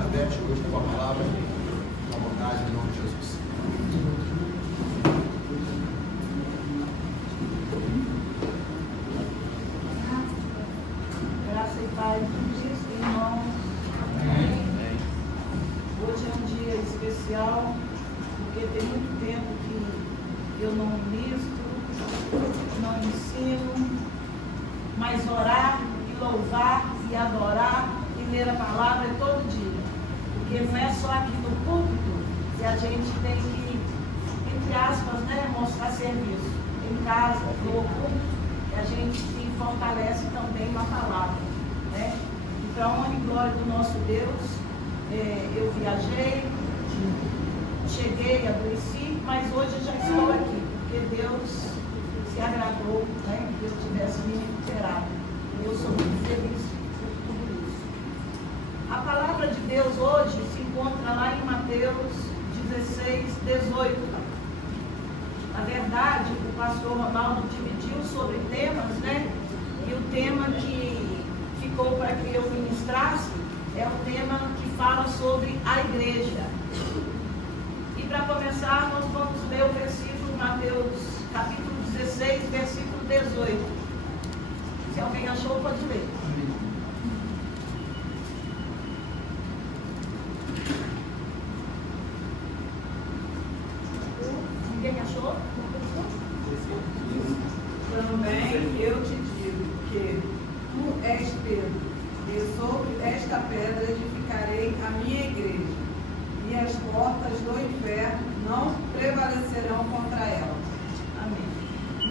Elizabeth hoje com a palavra, à vontade, em nome de Jesus. Graça e paz de Cristo, irmãos. Amém. Hoje é um dia especial, porque tem muito tempo que eu não ministro, não ensino, mas orar e louvar e adorar e ler a palavra é todo dia. Porque não é só aqui no púlpito que a gente tem que, entre aspas, mostrar serviço. Em casa, no oculto, a gente se fortalece também na palavra. Então, a honra e glória do nosso Deus, eu viajei, cheguei, adoeci, mas hoje eu já estou aqui, porque Deus se agradou, que eu tivesse me recuperado. Eu sou muito feliz por tudo isso. A palavra de Deus hoje se encontra lá em Mateus 16, 18. Na verdade, o pastor Ronaldo dividiu sobre temas, e o tema que ficou para que eu ministrasse é o tema que fala sobre a igreja. E para começar, nós vamos ler o versículo Mateus, capítulo 16, versículo 18. Se alguém achou, pode ler. Ninguém achou? Também eu te digo que tu és Pedro, e sobre esta pedra edificarei a minha igreja, e as portas do inferno não prevalecerão contra ela. Amém.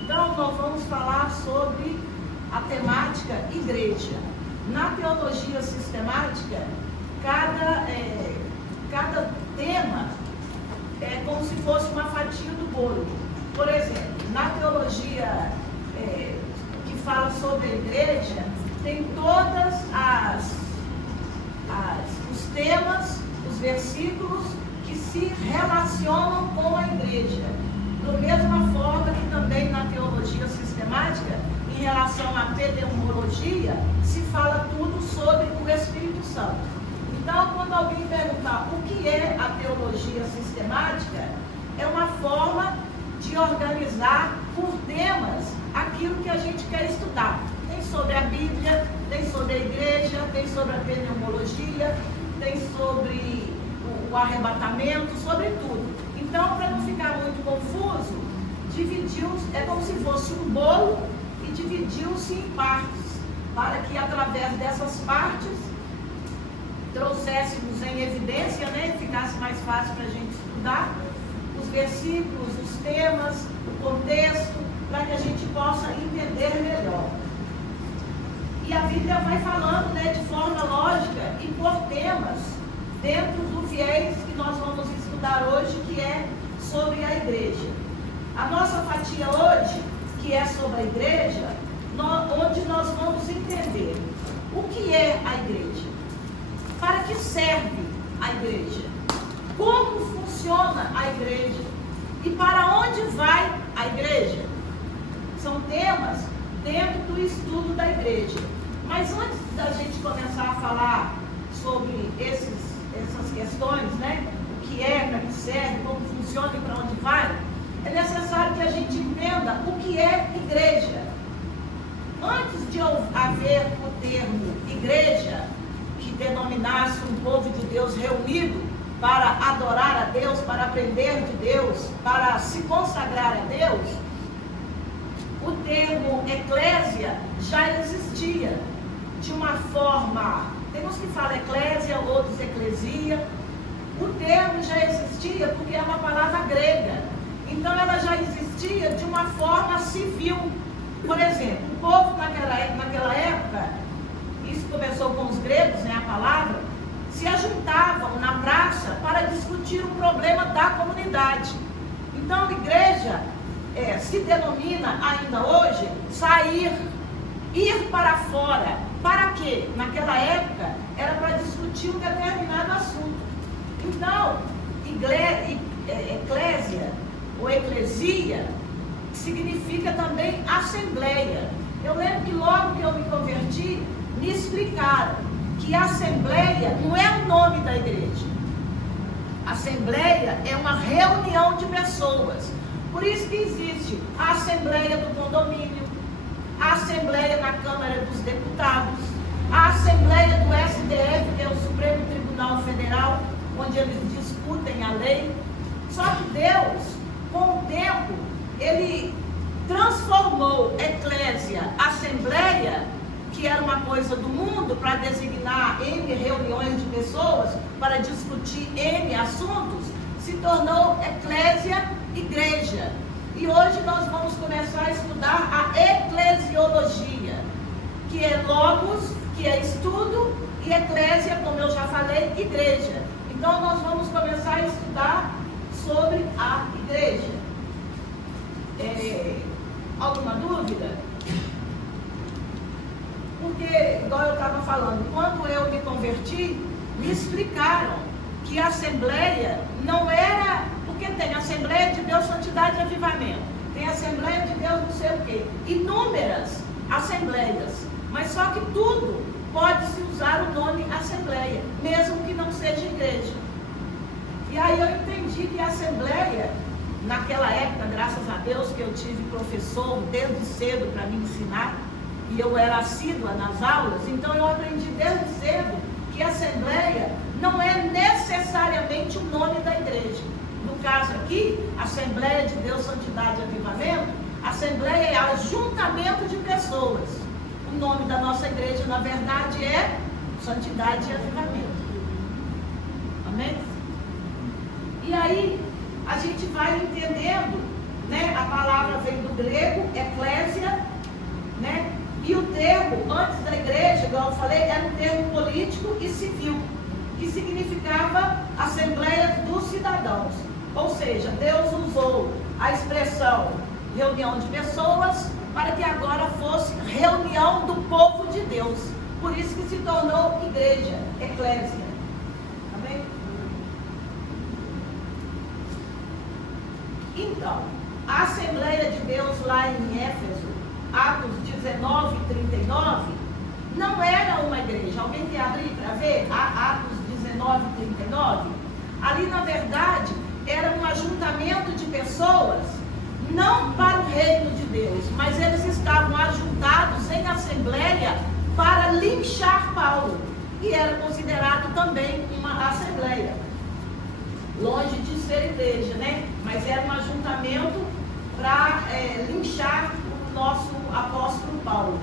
Então, nós vamos falar sobre a temática igreja. Na teologia sistemática, cada tema é como se fosse uma fatia do bolo. Por exemplo, na teologia que fala sobre a igreja, tem todas os temas, os versículos que se relacionam com a igreja. Da mesma forma que também na teologia sistemática, em relação à pneumologia, se fala tudo sobre o Espírito Santo. Então, quando alguém perguntar o que é a teologia sistemática, é uma forma de organizar por temas aquilo que a gente quer estudar. Tem sobre a Bíblia, tem sobre a igreja, tem sobre a pneumologia, tem sobre o arrebatamento, sobre tudo. Então, para não ficar muito confuso, é como se fosse um bolo e dividiu-se em partes, para que através dessas partes trouxéssemos em evidência, ficasse mais fácil para a gente estudar os versículos, os temas, o contexto, para que a gente possa entender melhor. E a Bíblia vai falando de forma lógica e por temas, dentro do viés que nós vamos estudar hoje, que é sobre a igreja. A nossa fatia hoje, que é sobre a igreja, onde nós vamos entender o que é a igreja, para que serve a igreja, como funciona a igreja e para onde vai a igreja. São temas dentro do estudo da igreja. Mas antes da gente começar a falar sobre essas questões, o que é, para que serve, como funciona e para onde vai, é necessário que a gente entenda o que é igreja. Antes de haver o termo igreja, que denominasse um povo de Deus reunido para adorar a Deus, para aprender de Deus, para se consagrar a Deus, o termo eclésia já existia de uma forma, tem uns que falam eclésia, outros eclesia. O termo já existia porque é uma palavra grega, então ela já existia de uma forma civil. Por exemplo, o povo naquela época, isso começou com os gregos, a palavra, se ajuntavam na praça para discutir o problema da comunidade. Então, igreja se denomina ainda hoje sair, ir para fora. Para quê? Naquela época era para discutir um determinado assunto. Então, eclésia ou eclesia significa também assembleia. Eu lembro que logo que eu me converti, me explicaram que a assembleia não é o nome da igreja. Assembleia é uma reunião de pessoas. Por isso que existe a assembleia do condomínio, a assembleia na Câmara dos Deputados, a assembleia do STF, que é o Supremo Tribunal Federal, onde eles discutem a lei. Só que Deus, com o tempo, Ele transformou eclésia, assembleia, que era uma coisa do mundo, para designar N reuniões de pessoas, para discutir N assuntos, se tornou eclésia, igreja. E hoje nós vamos começar a estudar a eclesiologia, que é logos, que é estudo, e eclésia, como eu já falei, igreja. Então nós vamos começar a estudar sobre a igreja. Alguma dúvida? Porque, igual eu estava falando, quando eu me converti, me explicaram que a assembleia não era, porque tem Assembleia de Deus, Santidade e Avivamento, tem Assembleia de Deus não sei o quê, inúmeras assembleias, mas só que tudo pode-se usar o nome Assembleia, mesmo que não seja igreja. E aí eu entendi que a Assembleia, naquela época, graças a Deus, que eu tive professor desde cedo para me ensinar, e eu era assídua nas aulas, então eu aprendi desde cedo que a Assembleia não é necessariamente o nome da igreja. No caso aqui, Assembleia de Deus, Santidade e Avivamento, Assembleia é ajuntamento de pessoas. O nome da nossa igreja, na verdade, é Santidade e Avivamento. Amém? E aí, a gente vai entendendo, né? A palavra vem do grego, eclésia, né? E o termo, antes da igreja, igual eu falei, era um termo político e civil, que significava Assembleia dos Cidadãos. Ou seja, Deus usou a expressão reunião de pessoas para que agora fosse reunião do povo de Deus. Por isso que se tornou igreja, eclésia. Amém? Então, a Assembleia de Deus lá em Éfeso, Atos 19 e 39, não era uma igreja. Alguém quer abrir para ver? Atos 19 e 39? Ali, na verdade, era um ajuntamento de pessoas, não para o reino de Deus, mas eles estavam ajuntados em assembleia para linchar Paulo. E era considerado também uma assembleia. Longe de ser igreja, né? Mas era um ajuntamento para linchar o nosso apóstolo Paulo.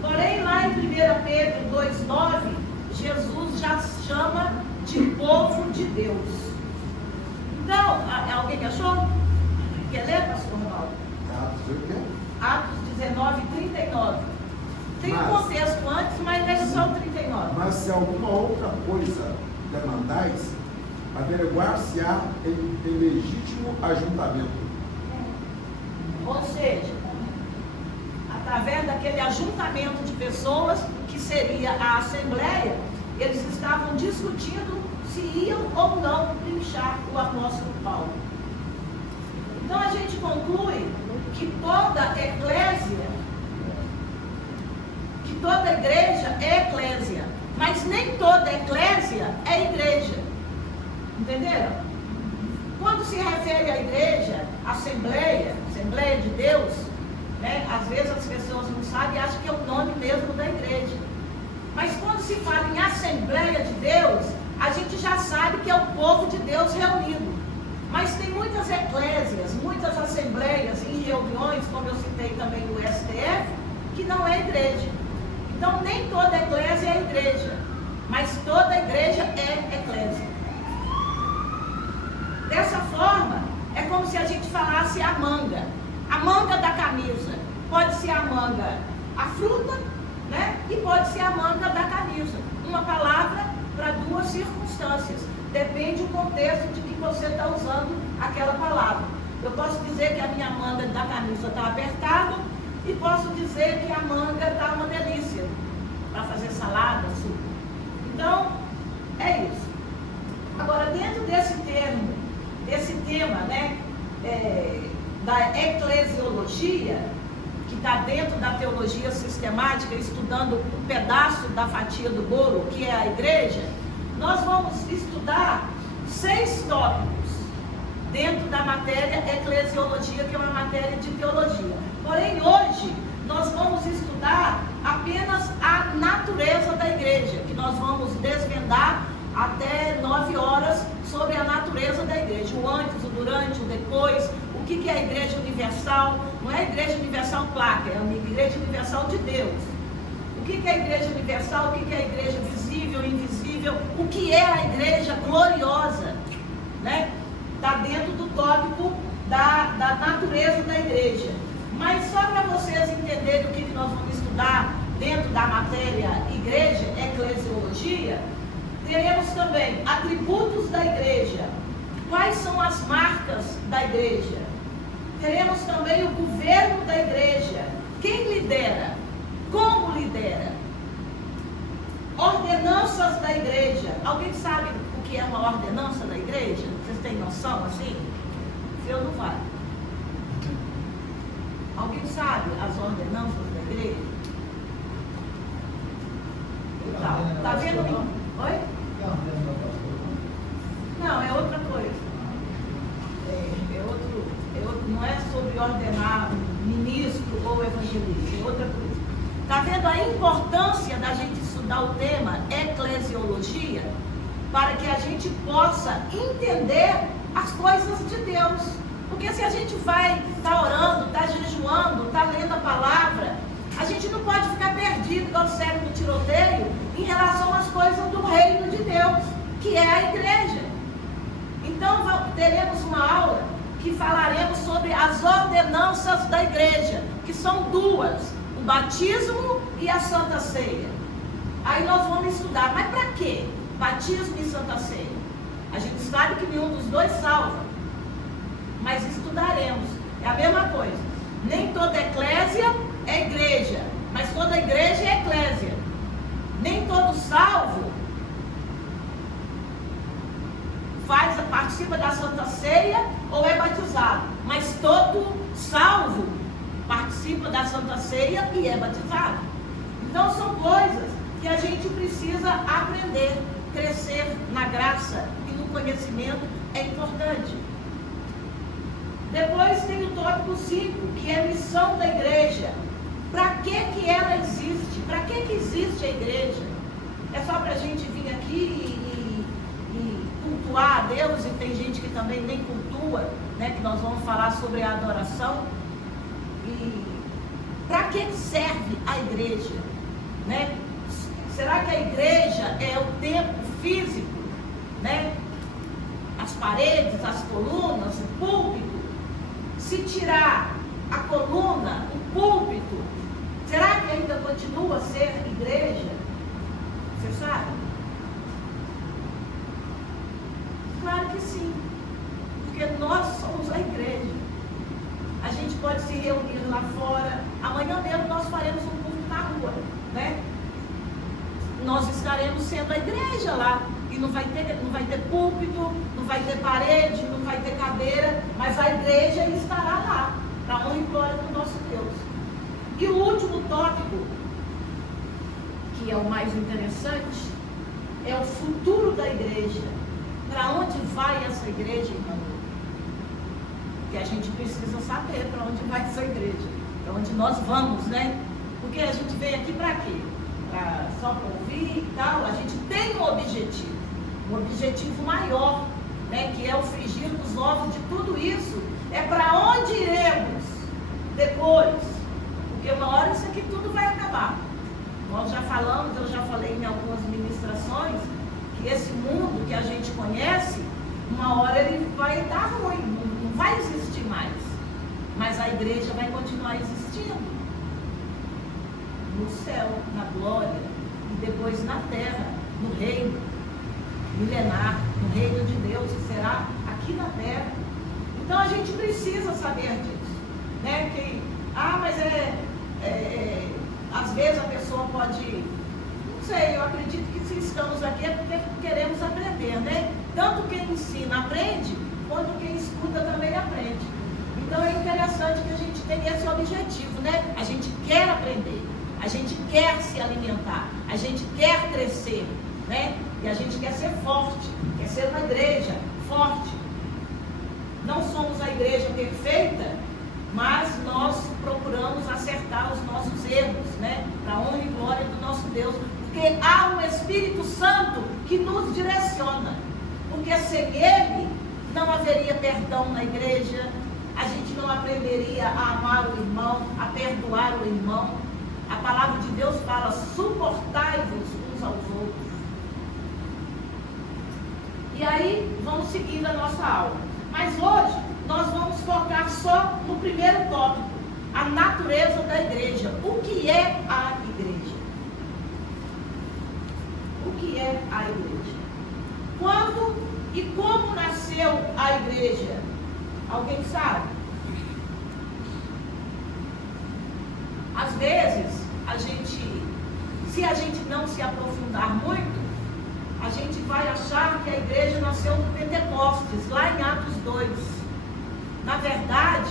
Porém, lá em 1 Pedro 2,9, Jesus já chama de povo de Deus. Então, alguém achou? Quer ler, pastor Ronaldo? Atos 19, 39. Tem um contexto antes, mas é só o 39. Mas se alguma outra coisa demandais, averiguar-se-á em legítimo ajuntamento. Ou seja, através daquele ajuntamento de pessoas, que seria a Assembleia, eles estavam discutindo se iam ou não linchar o apóstolo Paulo. Então a gente conclui que toda igreja é eclésia, mas nem toda eclésia é igreja. Entenderam? Quando se refere à igreja, Assembleia de Deus, né? Às vezes as pessoas não sabem e acham que é o nome mesmo da igreja. Mas quando se fala em Assembleia de Deus, a gente já sabe que é o povo de Deus reunido. Mas tem muitas eclésias, muitas assembleias em reuniões, como eu citei também no STF, que não é igreja. Então nem toda eclésia é igreja, mas toda igreja é eclésia. Dessa forma, é como se a gente falasse a manga da camisa. Pode ser a manga, a fruta, né? E pode ser a manga da camisa. Uma palavra para duas circunstâncias. Depende do contexto de que você está usando aquela palavra. Eu posso dizer que a minha manga da camisa está apertada e posso dizer que a manga está uma delícia para fazer salada, suco. Então, é isso. Agora, dentro desse tema, né, da eclesiologia, que está dentro da teologia sistemática, estudando um pedaço da fatia do bolo, que é a igreja, nós vamos estudar 6 tópicos dentro da matéria eclesiologia, que é uma matéria de teologia. Porém, hoje, nós vamos estudar apenas a natureza da igreja, que nós vamos desvendar até 9 horas sobre a natureza da igreja, o antes, o durante, o depois, o que é a igreja universal. Não é a igreja universal placa, é a igreja universal de Deus. O que é a igreja universal, o que é a igreja visível, invisível, o que é a igreja gloriosa, né? Está dentro do tópico da natureza da igreja. Mas só para vocês entenderem o que nós vamos estudar dentro da matéria igreja, eclesiologia, teremos também atributos da igreja, quais são as marcas da igreja. Teremos também o governo da igreja, quem lidera, como lidera, ordenanças da igreja. Alguém sabe o que é uma ordenança da igreja? Vocês têm noção assim? Se eu não vai. Alguém sabe as ordenanças da igreja? Então, tá vendo? Oi? Não, é outra coisa. É outro, não é sobre ordenar ministro ou evangelista, é outra coisa. Está vendo a importância da gente estudar o tema eclesiologia para que a gente possa entender as coisas de Deus? Porque se a gente vai estar orando, está jejuando, está lendo a palavra, a gente não pode ficar perdido igual cego no tiroteio em relação às coisas do reino de Deus, que é a igreja. Então teremos uma aula que falaremos sobre as ordenanças da igreja, que são 2, o batismo e a Santa Ceia. Aí nós vamos estudar, mas para quê? Batismo e Santa Ceia. A gente sabe que nenhum dos dois salva, mas estudaremos. É a mesma coisa. Nem toda eclésia é igreja, mas toda igreja é eclésia. Nem todo salvo participa da Santa Ceia ou é batizado, mas todo salvo participa da Santa Ceia e é batizado. Então são coisas que a gente precisa aprender, crescer na graça e no conhecimento é importante. Depois tem o tópico 5, que é a missão da igreja. Para que ela existe? Para que existe a igreja? É só para a gente vir aqui e cultuar a Deus, e tem gente que também nem cultua, né? Que nós vamos falar sobre a adoração. E para que serve a igreja? Né? Será que a igreja é o templo físico? Né? As paredes, as colunas, o púlpito? Se tirar a coluna, o púlpito, será que ainda continua a ser igreja? Você sabe? Claro que sim, porque nós somos a igreja. A gente pode se reunir lá fora. Amanhã mesmo nós faremos um culto na rua, né? Nós estaremos sendo a igreja lá. E não vai ter púlpito, não vai ter parede, não vai ter cadeira, mas a igreja estará lá, para a honra e glória do nosso Deus. E o último tópico, que é o mais interessante, é o futuro da igreja. Para onde vai essa igreja, irmão? Que a gente precisa saber para onde vai essa igreja, para onde nós vamos, né? Porque a gente veio aqui para quê? Só para ouvir e tal. A gente tem um objetivo maior, né? Que é o frigir dos ovos de tudo isso. É para onde iremos depois, porque uma hora isso aqui tudo vai acabar. Nós já falamos, eu já falei em algumas ministrações, que esse mundo que a gente conhece, uma hora ele vai dar ruim, não vai existir mais, mas a igreja vai continuar existindo no céu, na glória, e depois na terra, no reino milenar, no reino de Deus, que será aqui na terra. Então a gente precisa saber disso, né? Que, mas às vezes a pessoa pode, não sei, eu acredito que se estamos aqui é porque queremos aprender, né? Tanto quem ensina aprende, quanto quem escuta também aprende. Então é interessante que a gente tem esse objetivo, né? A gente quer aprender, a gente quer se alimentar, a gente quer crescer, né? E a gente quer ser forte, quer ser uma igreja forte. Não somos a igreja perfeita, mas nós procuramos acertar os nossos erros, né? Para a honra e glória do nosso Deus, porque há um Espírito Santo que nos direciona, porque sem Ele não haveria perdão na igreja, a gente não aprenderia a amar o irmão, a perdoar o irmão. A palavra de Deus fala: suportai-vos uns aos outros. E aí, vamos seguindo a nossa aula. Mas hoje, nós vamos focar só no primeiro tópico, a natureza da igreja. O que é a igreja? O que é a igreja? Quando e como nasceu a igreja? Alguém sabe? Às vezes, se a gente não se aprofundar muito, a gente vai achar que a igreja nasceu no Pentecostes, lá em Atos 2. Na verdade,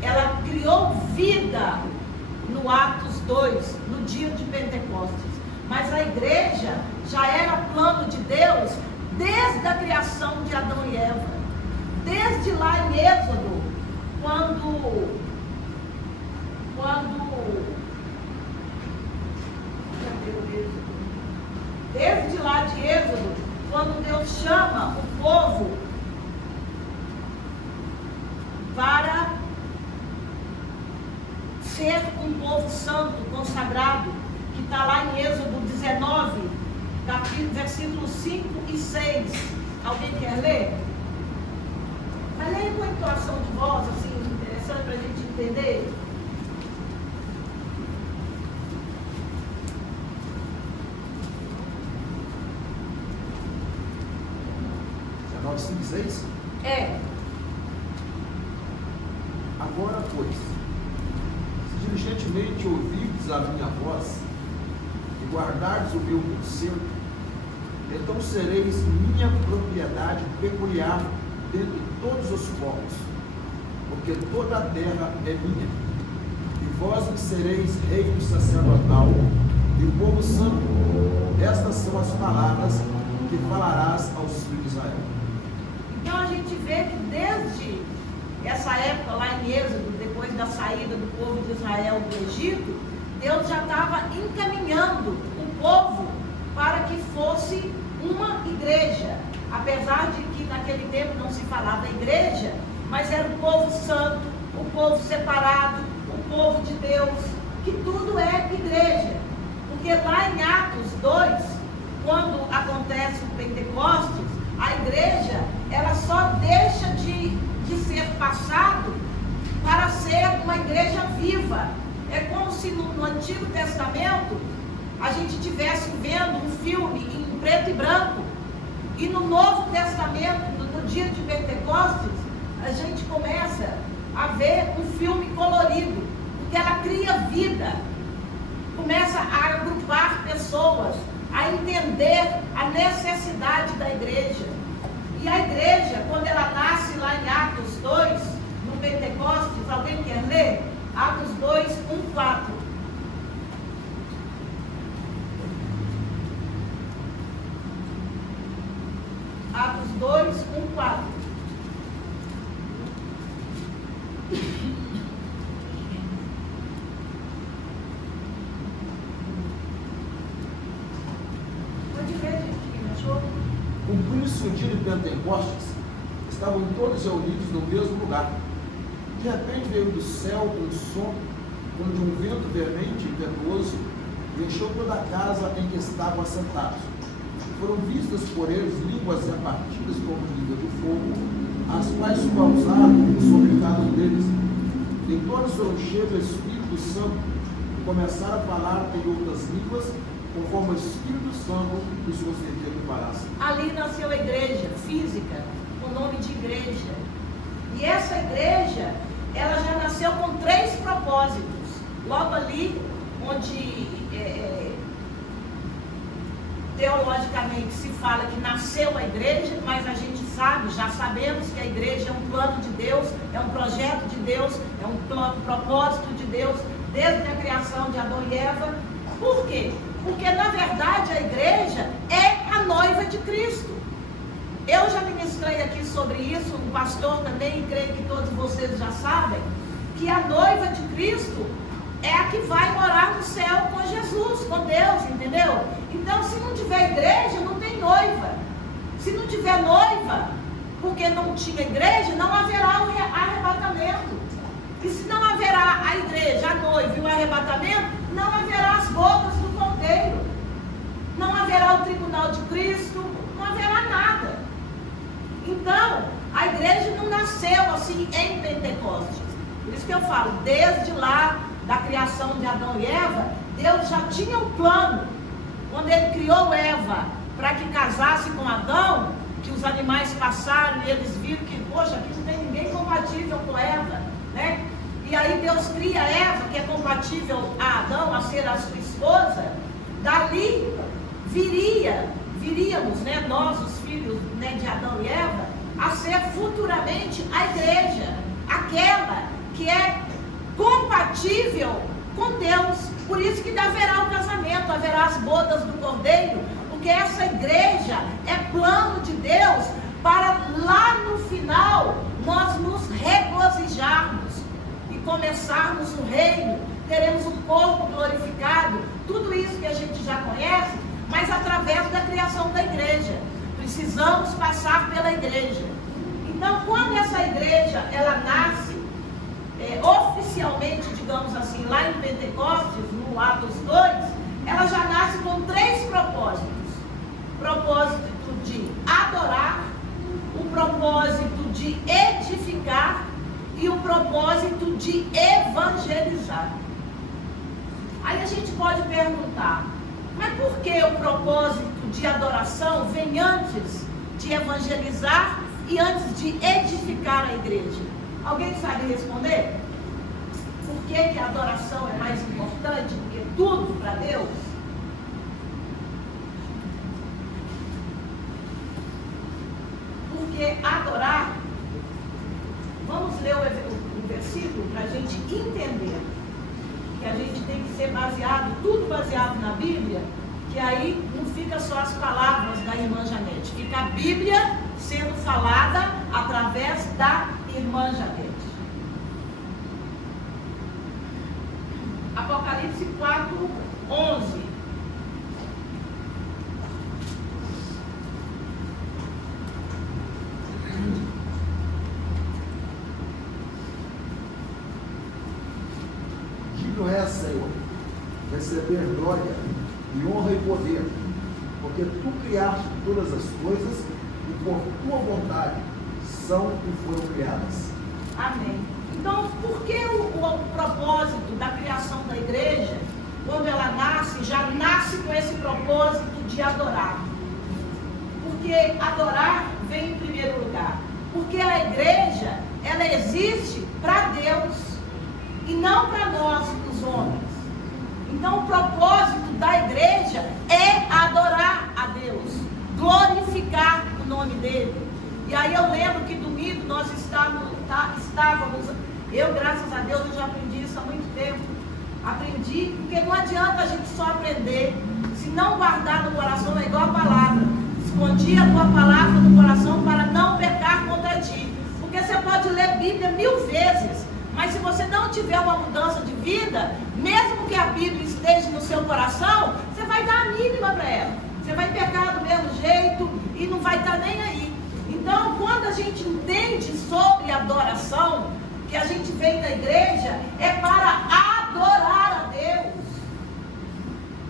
ela criou vida no Atos 2, no dia de Pentecostes. Mas a igreja já era plano de Deus desde a criação de Adão e Eva. Desde lá em Êxodo, desde lá de Êxodo, quando Deus chama o povo para ser um povo santo, consagrado, que está lá em Êxodo 19, versículos 5 e 6. Alguém quer ler? Mas leia com entoação de voz, assim, interessante para a gente entender. 5 e 6? É. Agora, pois, se diligentemente ouvirdes a minha voz e guardardes o meu conselho, então sereis minha propriedade peculiar dentre todos os povos, porque toda a terra é minha, e vós me sereis reino sacerdotal e povo santo. Estas são as palavras que falarás aos filhos de Israel. Então a gente vê que desde essa época lá em Êxodo, depois da saída do povo de Israel do Egito, Deus já estava encaminhando o povo para que fosse uma igreja. Apesar de que naquele tempo não se falava igreja, mas era o povo santo, o povo separado, o povo de Deus, que tudo é igreja. Porque lá em Atos 2, quando acontece o Pentecostes, a igreja, ela só deixa de ser passado para ser uma igreja viva. É como se no Antigo Testamento a gente estivesse vendo um filme em preto e branco, e no Novo Testamento, no dia de Pentecostes, a gente começa a ver um filme colorido, porque ela cria vida, começa a agrupar pessoas, a entender a necessidade da igreja. E a igreja, quando ela nasce lá em Atos 2, no Pentecostes, alguém quer ler? Atos 2, 1, 4. Atos 2, 1, 4. Pode ver, gente, quem achou? Cumpriu-se o dia de Pentecostes, estavam todos reunidos no mesmo lugar. De repente veio do céu um som, como de um vento veemente e impetuoso, e encheu toda a casa em que estavam assentados. Foram vistas por eles línguas repartidas como língua de fogo, as quais se pousaram sobre cada um deles. E todos foram cheios do Espírito Santo e começaram a falar em outras línguas, conforme o Espírito Santo os concedeu que falassem. Ali nasceu a igreja física, com o nome de igreja. E essa igreja, ela já nasceu com 3 propósitos. Logo ali, onde teologicamente se fala que nasceu a igreja, mas a gente sabe, já sabemos que a igreja é um plano de Deus, é um projeto de Deus, é um propósito de Deus, desde a criação de Adão e Eva. Por quê? Porque na verdade a igreja é a noiva de Cristo. Eu já ministrei aqui sobre isso, o pastor também, e creio que todos vocês já sabem, que a noiva de Cristo é a que vai morar no céu com Jesus, com Deus, entendeu? Então, se não tiver igreja, não tem noiva. Se não tiver noiva, porque não tinha igreja, não haverá o arrebatamento. E se não haverá a igreja, a noiva e o arrebatamento, não haverá as bodas do Cordeiro. Não haverá o tribunal de Cristo, não haverá nada. Então, a igreja não nasceu assim em Pentecostes. Por isso que eu falo, desde lá da criação de Adão e Eva, Deus já tinha um plano. Quando ele criou Eva para que casasse com Adão, que os animais passaram e eles viram que, poxa, aqui não tem ninguém compatível com Eva, né? E aí Deus cria Eva, que é compatível a Adão, a ser a sua esposa. Dali viríamos, né, nós, os filhos, né, de Adão e Eva, a ser futuramente a igreja, aquela que é compatível com Deus. Por isso que haverá o casamento, haverá as bodas do Cordeiro, porque essa igreja é plano de Deus para lá no final nós nos regozijarmos e começarmos o reino, teremos um corpo glorificado, tudo isso que a gente já conhece, mas através da criação da igreja. Precisamos passar pela igreja. Então, quando essa igreja, ela nasce, oficialmente, digamos assim, lá em Pentecostes, no Atos 2, ela já nasce com 3 propósitos. Propósito de adorar, o propósito de edificar e o propósito de evangelizar. Aí a gente pode perguntar, mas por que o propósito de adoração vem antes de evangelizar e antes de edificar a igreja? Alguém sabe responder? Por que a adoração é mais importante do que tudo para Deus? Porque adorar, vamos ler o versículo para a gente entender que a gente tem que ser baseado, tudo baseado na Bíblia, que aí não fica só as palavras da irmã Janete, fica a Bíblia sendo falada através da irmã Janete. Apocalipse 4:11. Digno é, Senhor, receber glória e honra e poder, porque tu criaste todas as coisas e por tua vontade são e foram criadas. Amém. Então, por que o propósito da criação da igreja, quando ela nasce, já nasce com esse propósito de adorar? Porque adorar vem em primeiro lugar. Porque a igreja, ela existe para Deus e não para nós, os homens. Então, o propósito da igreja é adorar a Deus, glorificar o nome dele. E aí eu lembro que domingo nós estávamos, eu, graças a Deus, eu já aprendi isso há muito tempo. Aprendi, porque não adianta a gente só aprender, se não guardar no coração, é igual a palavra. Escondi a tua palavra no coração para não pecar contra ti. Porque você pode ler Bíblia 1000 vezes, mas se você não tiver uma mudança de vida, mesmo que a Bíblia esteja no seu coração, você vai dar a mínima para ela. Você vai pecar do mesmo jeito e não vai estar nem aí. Então, quando a gente entende sobre adoração, que a gente vem da igreja, é para adorar a Deus.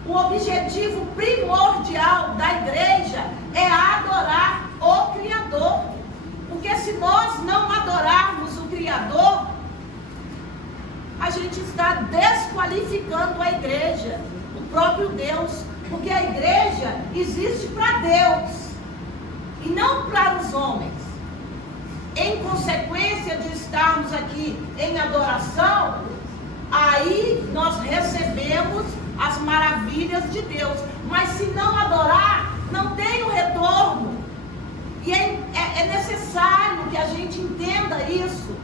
O objetivo primordial da igreja é adorar o Criador. Porque se nós não adorarmos o Criador, a gente está desqualificando a igreja, o próprio Deus. Porque a igreja existe para Deus e não para os homens. Em consequência de estarmos aqui em adoração, aí nós recebemos as maravilhas de Deus. Mas se não adorar, isso.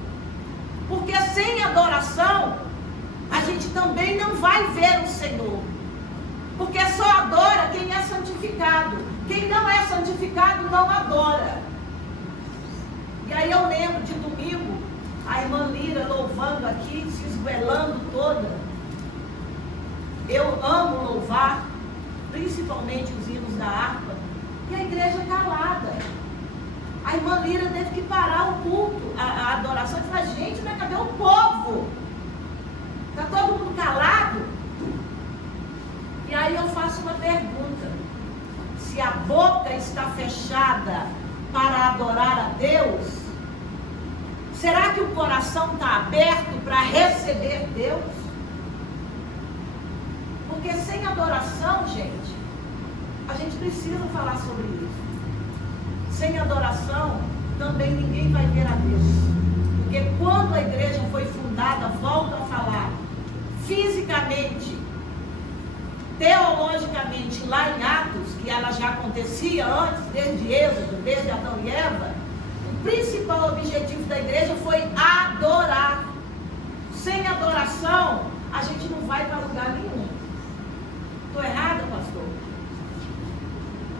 Porque sem adoração, a gente também não vai ver o Senhor. Porque só adora quem é santificado. Quem não é santificado não adora. E aí eu lembro de domingo, a irmã Lira louvando aqui, se esguelando toda. Eu amo louvar, principalmente os hinos da harpa, e a igreja calada. A irmã Lira teve que parar o culto, a adoração, e falar, gente, mas cadê o povo? Está todo mundo calado? E aí eu faço uma pergunta: se a boca está fechada para adorar a Deus, será que o coração está aberto para receber Deus? Porque sem adoração, gente, a gente precisa falar sobre isso. Sem adoração, também ninguém vai ver a Deus. Porque quando a igreja foi fundada, volto a falar, fisicamente, teologicamente, lá em Atos, que ela já acontecia antes, desde Êxodo, desde Adão e Eva, o principal objetivo da igreja foi adorar. Sem adoração, a gente não vai para lugar nenhum. Estou errada, pastor?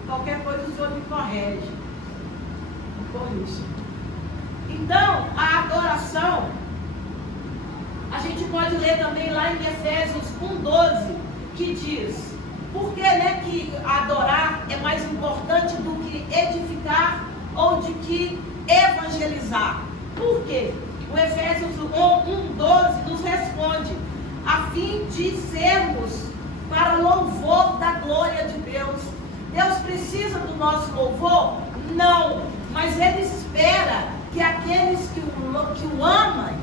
Qualquer coisa o senhor me corrige. Corrige. Então, a adoração, a gente pode ler também lá em Efésios 1:12, que diz, por que, né, que adorar é mais importante do que edificar ou de que evangelizar? Por quê? O Efésios 1:12 nos responde, a fim de sermos para louvor da glória de Deus. Deus precisa do nosso louvor? Não, mas Ele espera que aqueles que o amam,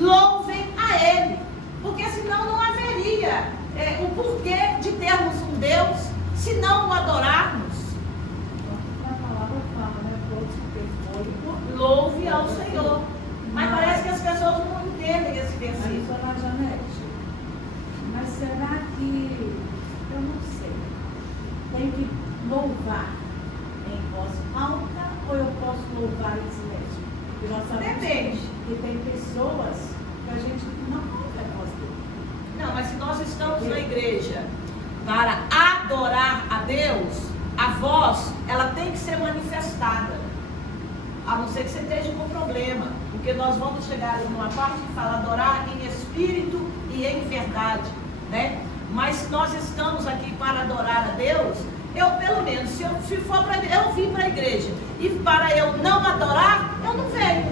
louvem a Ele, porque senão não haveria o porquê de termos um Deus se não o adorarmos. A palavra fala, né? Todos que foi, Louve ao Senhor. Mas parece que as pessoas não entendem esse versículo. Dona Janete, mas será que, eu não sei, tem que louvar em voz alta ou eu posso louvar em silêncio? Porque nós sabemos Depende. que tem pessoas que a gente não ouve a voz dele. Não, mas se nós estamos na igreja para adorar a Deus, a voz, ela tem que ser manifestada. A não ser que você esteja com problema. Porque nós vamos chegar em uma parte que fala adorar em espírito e em verdade, né? Mas se nós estamos aqui para adorar a Deus, eu pelo menos, se for para eu vim para a igreja e para eu não adorar, eu não venho.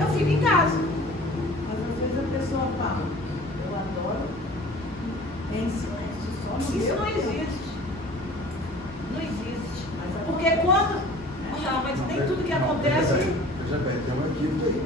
Eu fico em casa. Mas às vezes a pessoa fala, eu adoro em silêncio só no Isso meu não tempo. existe. Não existe. Mas Porque quando... Não, mas nem tudo que acontece... Veja bem, tem um equívoco aí.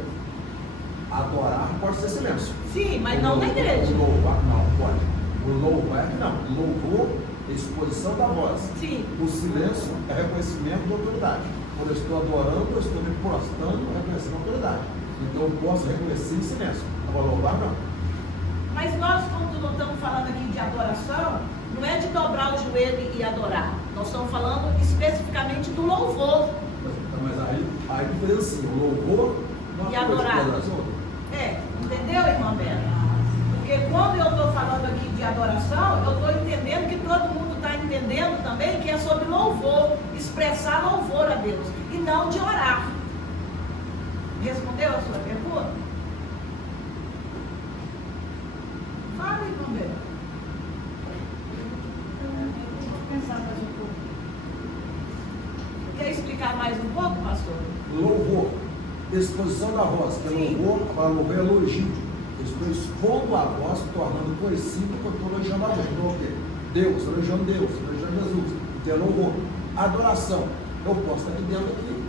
Adorar pode ser silêncio. Sim, mas não na igreja. O louvar, não, pode. O louvar, não. Louvor é exposição da voz. Sim. O silêncio é reconhecimento da autoridade. Quando eu estou adorando, eu estou me prostrando, reconhecendo a autoridade. Então eu posso reconhecer em silêncio. Agora, louvar, não. Mas nós, quando não estamos falando aqui de adoração, não é de dobrar o joelho e adorar. Nós estamos falando especificamente do louvor. Mas aí diferencia o louvor E adorar. Entendeu, irmã Bela? Porque quando eu estou falando aqui de adoração, eu estou entendendo que todo mundo está entendendo também que é sobre louvor, expressar louvor a Deus, e não de orar. Respondeu a sua pergunta? Fala, irmã Bela. Eu vou pensar mais um pouco. Quer explicar mais um pouco, pastor? Louvor, exposição da voz, que é Sim. louvor, para louvor é elogio. Eu estou expondo a voz, tornando conhecido que eu estou elogiando a gente. Então, o quê? Deus, elogiando Jesus. Então, é louvor. Adoração. Eu posso estar aqui dentro aqui,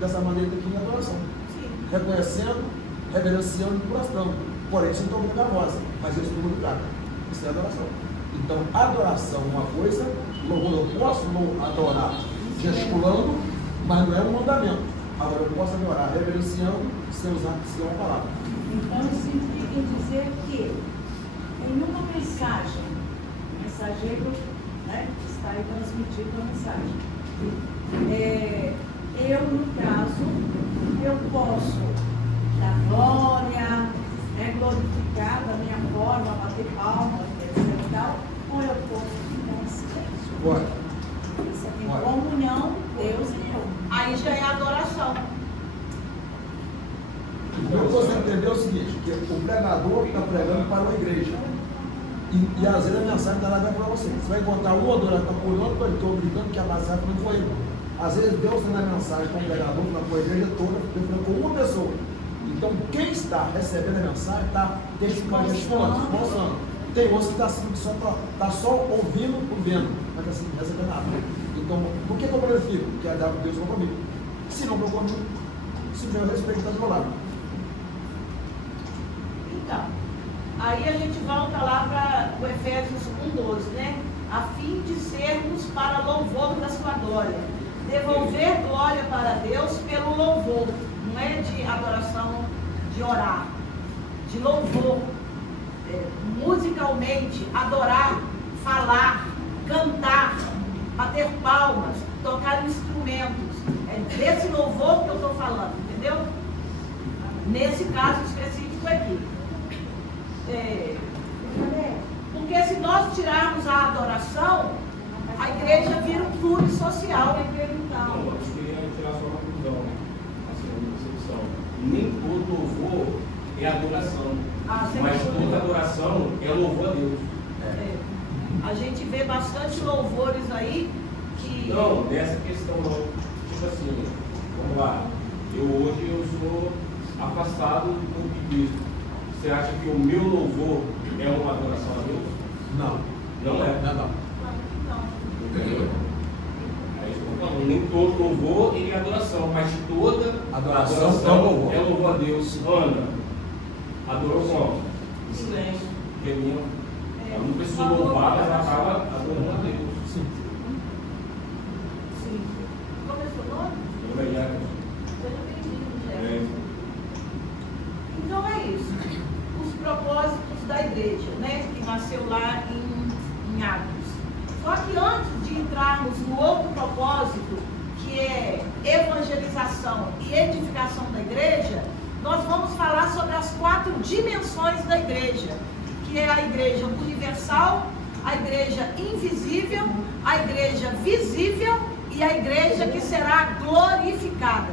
dessa maneira aqui em adoração. Sim. Reconhecendo, reverenciando e prostrando. Porém, isso não estou ouvindo a voz, mas eu estou no lugar. Isso é adoração. Então, adoração é uma coisa, louvor eu posso adorar gesticulando, mas não é um mandamento. Agora eu posso adorar reverenciando sem usar uma palavra. Então, significa dizer que em uma mensagem, o mensageiro, né, está aí transmitindo a mensagem. eu, no caso, eu posso dar glória, glorificar da minha forma, bater palmas, etc e tal, ou eu posso ficar em silêncio. Bora. Isso aqui é comunhão, Deus e eu. Aí já é adoração. O que você entendeu é o seguinte, que o pregador está pregando para uma igreja. E às vezes a mensagem está lá para você. Você vai encontrar um adorador que está pulando, estou gritando que a mensagem não foi ele. Às vezes Deus tem a mensagem com o pregador, com a igreja toda, falando com uma pessoa. Então quem está recebendo a mensagem está demonstrando. Tem outros que está assim, que está só ouvindo, vendo, mas está assim, recebendo nada. Então, por que eu prefiro? Que é dar para Deus ou comigo. Se não meu comigo, se meu respeito está do meu lado. Então, aí a gente volta lá para o Efésios 1:12, né? A fim de sermos para louvor da sua glória. Devolver glória para Deus pelo louvor. Não é de adoração, de orar. De louvor. Musicalmente, adorar, falar, cantar, bater palmas, tocar instrumentos. É desse louvor que eu estou falando, entendeu? Nesse caso específico aqui. Porque se nós tirarmos a adoração, a igreja vira um clube social. Não, eu queria tirar só uma conclusão, né? A segunda concepção. Nem todo louvor é adoração. Mas toda adoração é louvor a Deus. A gente vê bastante louvores aí que... Não, nessa questão não. Tipo assim, vamos lá. Hoje eu sou afastado do corpo de Cristo. Você acha que o meu louvor é uma adoração a Deus? Não. Não é. Não. Entendeu? É isso que eu tô falando. Nem todo louvor ele é adoração, mas toda Adoração é louvor a Deus. Ana, adorou como? Silêncio. Reunião. Ela não precisa louvar, ela acaba adorando a Deus. Sim. Sim. Como é o seu nome? Seja bem-vindo, Jéssica. Então é isso. Os propósitos da igreja, né? Que nasceu lá em Atos. Só que antes de entrarmos no outro propósito, que é evangelização e edificação da igreja, nós vamos falar sobre as 4 dimensões da igreja, que é a igreja universal, a igreja invisível, a igreja visível e a igreja que será glorificada.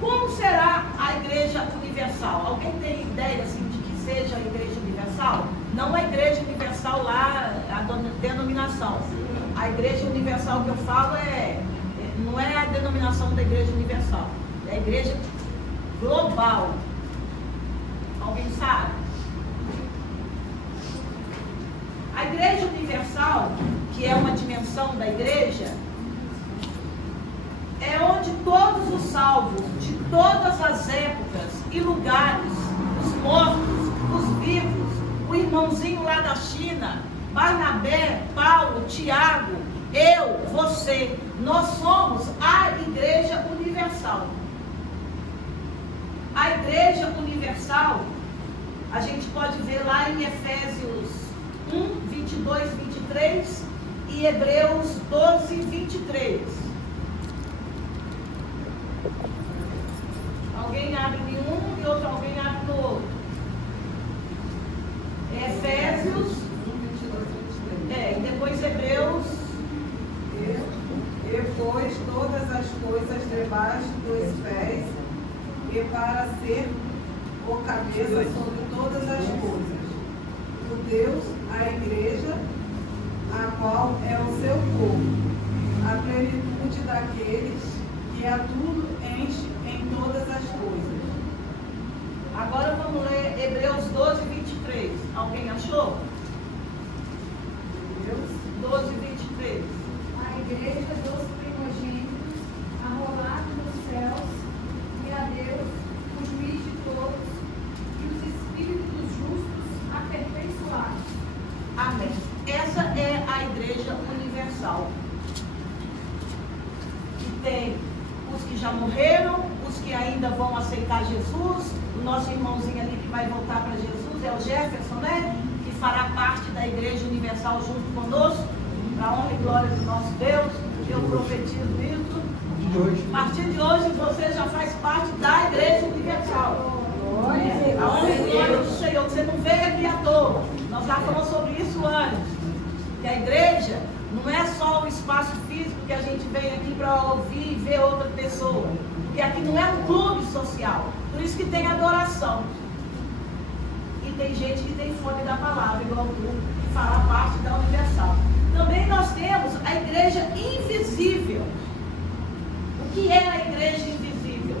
Como será a igreja universal? Alguém tem ideia assim, de que seja a igreja universal? Não a igreja universal lá, a denominação. A igreja universal que eu falo não é a denominação da igreja universal. É a igreja global. Alguém sabe? A igreja universal, que é uma dimensão da igreja, é onde todos os salvos de todas as épocas e lugares, os mortos, os vivos, o irmãozinho lá da China, Barnabé, Paulo, Tiago, eu, você, nós somos a igreja universal. A igreja universal, a gente pode ver lá em Efésios 1, 22, 23 e Hebreus 12, 23. Alguém abre em um e outro alguém abre no outro. Efésios, e depois Hebreus. E pôs todas as coisas debaixo dos pés, e para ser o cabeça sobre todas as coisas. O Deus, a igreja, a qual é o seu corpo, a plenitude daqueles que a tudo enche em todas as coisas. Agora vamos ler Hebreus 12, 23. Alguém achou? Deus, 12, 23. A igreja dos primogênitos, arrolado nos céus, e a Deus, o juiz de todos, e os espíritos justos aperfeiçoados. Amém. Essa é a igreja universal. Que tem os que já morreram, os que ainda vão aceitar Jesus. O nosso irmãozinho ali que vai voltar para Jesus é o Jefferson, né? Que fará parte da igreja universal junto conosco, para a honra e glória do nosso Deus. Eu profetizo isso. De hoje. A partir de hoje você já faz parte da Igreja Universal. A honra e glória do Senhor, que você não veio aqui à toa. Nós já falamos sobre isso antes. Que a igreja não é só o espaço físico que a gente vem aqui para ouvir e ver outra pessoa. Porque aqui não é um clube social. Por isso que tem adoração. E tem gente que tem fome da palavra, igual tu, que fala parte da Universal. Também nós temos a igreja invisível. O que é a igreja invisível?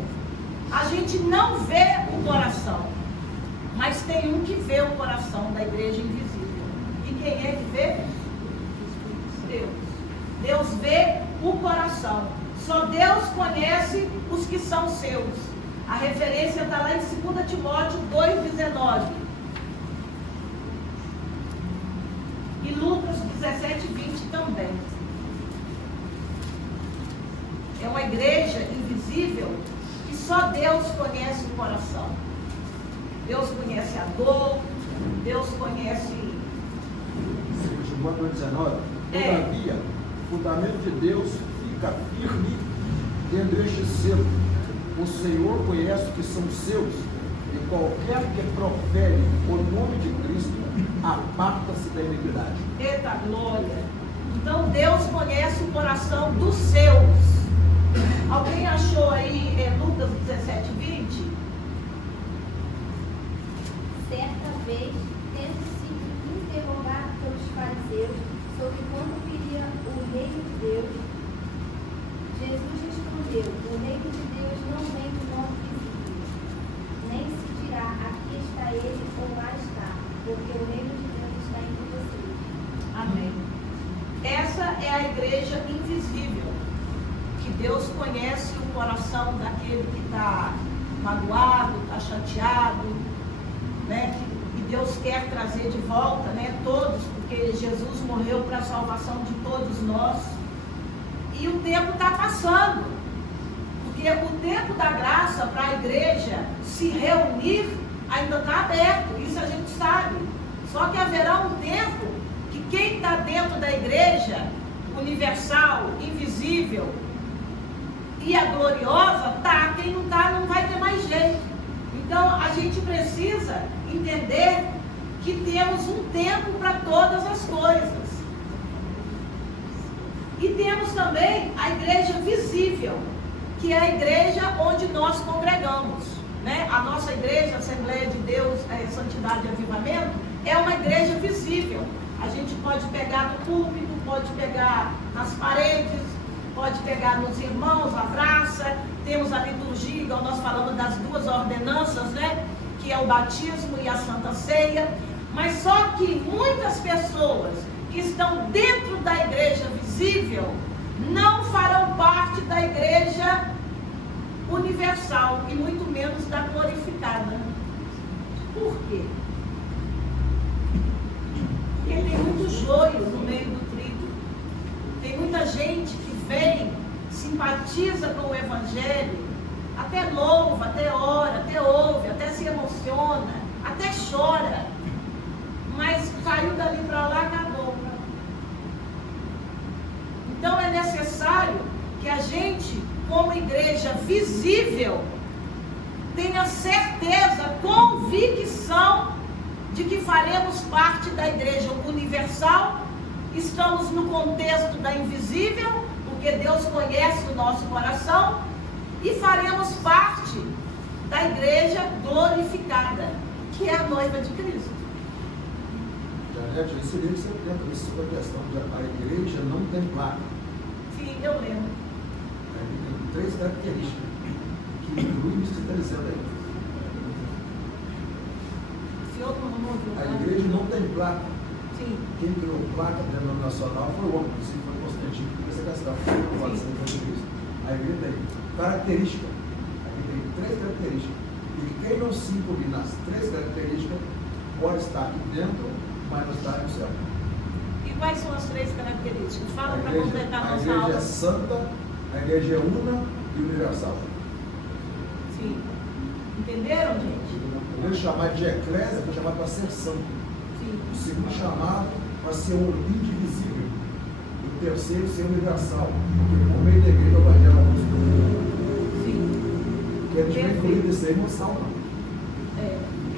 A gente não vê o coração, mas tem um que vê o coração da igreja invisível. E quem é que vê? Deus. Deus vê o coração. Só Deus conhece os que são seus. A referência está lá em 2 Timóteo 2,19. E Lucas 17,20 também. É uma igreja invisível que só Deus conhece o coração. Deus conhece a dor, Deus conhece... João 19. Todavia, o fundamento de Deus fica firme dentro deste selo. O Senhor conhece os que são seus, e qualquer que profere o nome de Cristo, aparta-se da iniquidade. Eita glória! Então Deus conhece o coração dos seus. Alguém achou aí Lucas 17:20? Certa vez, tendo sido interrogado pelos fariseus sobre como viria o reino de Deus, Jesus respondeu: o reino de Deus não vem de modo visível, nem se dirá aqui está ele ou lá está, porque o reino de Deus está entre vocês. Amém. Essa é a igreja invisível, que Deus conhece o coração daquele que está magoado, está chateado, né? E Deus quer trazer de volta, né, todos, porque Jesus morreu para a salvação de todos nós. E o tempo está passando, porque o tempo da graça para a igreja se reunir ainda está aberto, isso a gente sabe. Só que haverá um tempo que quem está dentro da igreja universal, invisível e a gloriosa, tá, quem não está não vai ter mais jeito. Então a gente precisa entender que temos um tempo para todas as coisas. E temos também a igreja visível, que é a igreja onde nós congregamos, né? A nossa igreja, Assembleia de Deus, Santidade e Avivamento, é uma igreja visível. A gente pode pegar no púlpito, pode pegar nas paredes, pode pegar nos irmãos, abraça. Temos a liturgia, igual nós falamos das duas ordenanças, né? Que é o batismo e a Santa Ceia. Mas só que muitas pessoas que estão dentro da igreja visível não farão parte da igreja universal e muito menos da glorificada. Por quê? Porque tem muito joio no meio do trigo. Tem muita gente que vem, simpatiza com o evangelho, até louva, até ora, até ouve, até se emociona, até chora, mas saiu dali para lá, acabou. Então é necessário que a gente, como igreja visível, tenha certeza, convicção de que faremos parte da igreja universal. Estamos no contexto da invisível, porque Deus conhece o nosso coração, e faremos parte da igreja glorificada, que é a noiva de Cristo. Janete, esse livro você lembra sobre a questão de a igreja não tem placa. Sim, eu lembro. Tem 3 características que incluem isso que você está dizendo aí. Se outro não ouviu, A igreja não tem placa. Sim. Quem criou placa denominacional foi o homem, inclusive foi Constantino, que essa questão não pode ser Cristo. A igreja tem característica. A igreja tem 3 características. E quem não se incluir nas 3 características pode estar aqui dentro, mas não está no céu. E quais são as 3 características? Fala para A completar nossa igreja aula. é santa, a igreja é una e universal. Sim. Entenderam, gente? O primeiro chamado de eclésia foi chamado para ser santo. Sim. O segundo chamado para ser um indivisível. O terceiro ser universal, porque por meio da igreja o evangelho é muito. Sim. Que é desvincluído de ser emoção, não.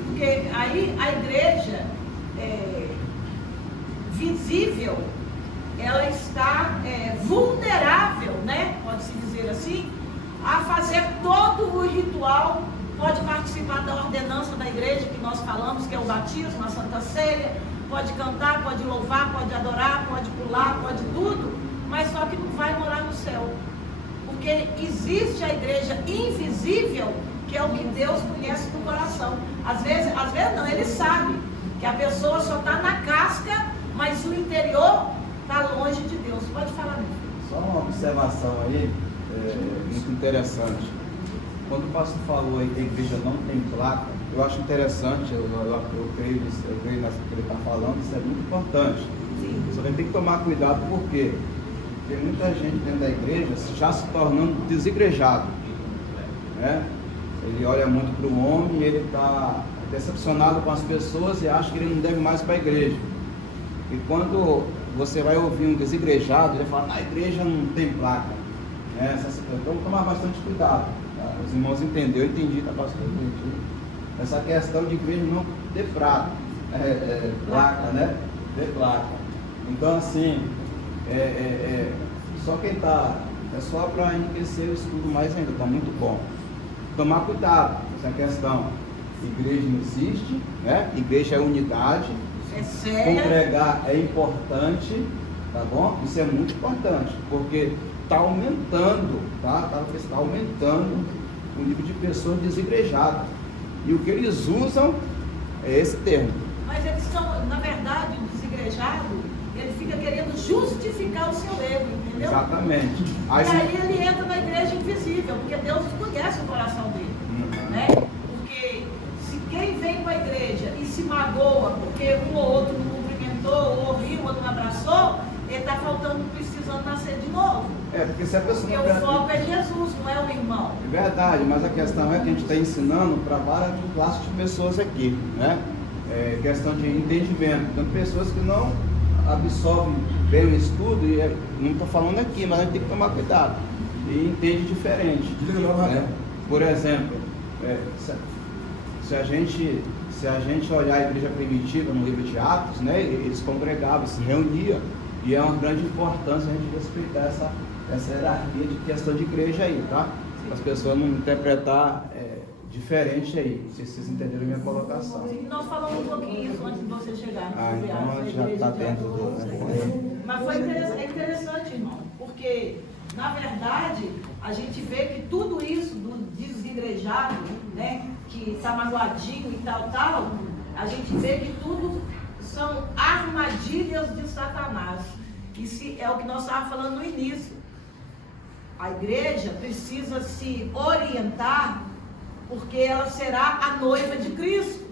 Porque aí a igreja visível, ela está vulnerável, né? Pode-se dizer assim, a fazer todo o ritual, pode participar da ordenança da igreja que nós falamos, que é o batismo, a Santa Ceia, pode cantar, pode louvar, pode adorar, pode pular, pode tudo, mas só que não vai morar no céu. Porque existe a igreja invisível, que é o que Deus conhece no coração. Às vezes não, ele sabe que a pessoa só está na casca, mas o interior está longe de Deus. Pode falar, meu filho. Só uma observação aí, muito interessante. Quando o pastor falou aí que a igreja não tem placa, eu acho interessante, eu creio nisso que ele está falando, isso é muito importante. Sim. Só que a gente tem que tomar cuidado, porque tem muita gente dentro da igreja já se tornando desigrejado, né? Ele olha muito para o homem e ele está decepcionado com as pessoas e acha que ele não deve mais para a igreja. E quando você vai ouvir um desigrejado, ele fala, na igreja não tem placa, né? Então tomar bastante cuidado, tá? Os irmãos entenderam, eu entendi, tá, pastor? Eu entendi. Essa questão de igreja não ter placa, né? Ter placa. Então assim, só quem está, é só para enriquecer o estudo mais ainda, está muito bom. Tomar cuidado com essa questão. Igreja não existe, né? Igreja é unidade. É sério. Congregar é importante, tá bom? Isso é muito importante, porque está aumentando, tá? Está aumentando o nível de pessoas desigrejadas. E o que eles usam é esse termo. Mas eles são, na verdade, o desigrejado, ele fica querendo justificar o seu erro, entendeu? Exatamente. E aí ele entra na igreja invisível, porque Deus conhece o coração dele, né? Porque se quem vem para a igreja e se magoa porque um ou outro não cumprimentou, ou riu, ou não abraçou, ele está precisando nascer de novo. Porque se a pessoa Porque o foco é Jesus, não é o irmão. É verdade, mas a questão é que a gente está ensinando para várias classes de pessoas aqui, né? Questão de entendimento. Então, pessoas que não absorvem bem o estudo, e não estou falando aqui, mas a gente tem que tomar cuidado. E entende diferente. Né? Por exemplo, se a gente olhar a igreja primitiva no livro de Atos, né? Eles congregavam, se reuniam, e é uma grande importância a gente respeitar essa hierarquia de questão de igreja aí, tá? Para as pessoas não interpretar diferente aí, se vocês entenderam a minha colocação. Nós falamos um pouquinho isso antes de você chegar. Então a gente já está dentro do... Mas foi interessante, irmão, porque, na verdade, a gente vê que tudo isso do desigrejado, né, que está magoadinho e tal, a gente vê que tudo são armadilhas de Satanás. Isso é o que nós estávamos falando no início. A igreja precisa se orientar, porque ela será a noiva de Cristo.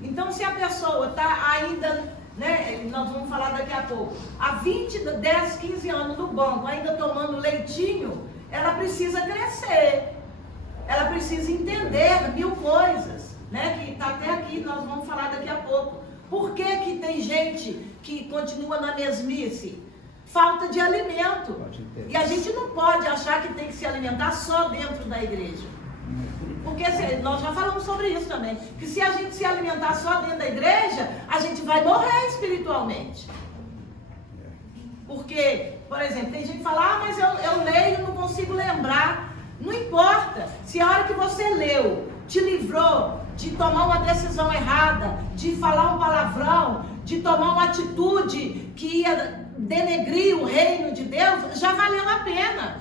Então, se a pessoa está ainda, né, nós vamos falar daqui a pouco, há 10, 15 anos no banco, ainda tomando leitinho, ela precisa crescer, ela precisa entender 1000 coisas, né, que está até aqui, nós vamos falar daqui a pouco. Por que que tem gente que continua na mesmice? Falta de alimento. E a gente não pode achar que tem que se alimentar só dentro da igreja. Porque nós já falamos sobre isso também, que se a gente se alimentar só dentro da igreja, a gente vai morrer espiritualmente. Porque, por exemplo, tem gente que fala, mas eu leio e não consigo lembrar. Não importa, se a hora que você leu te livrou de tomar uma decisão errada, de falar um palavrão, de tomar uma atitude que ia denegrir o reino de Deus, já valeu a pena.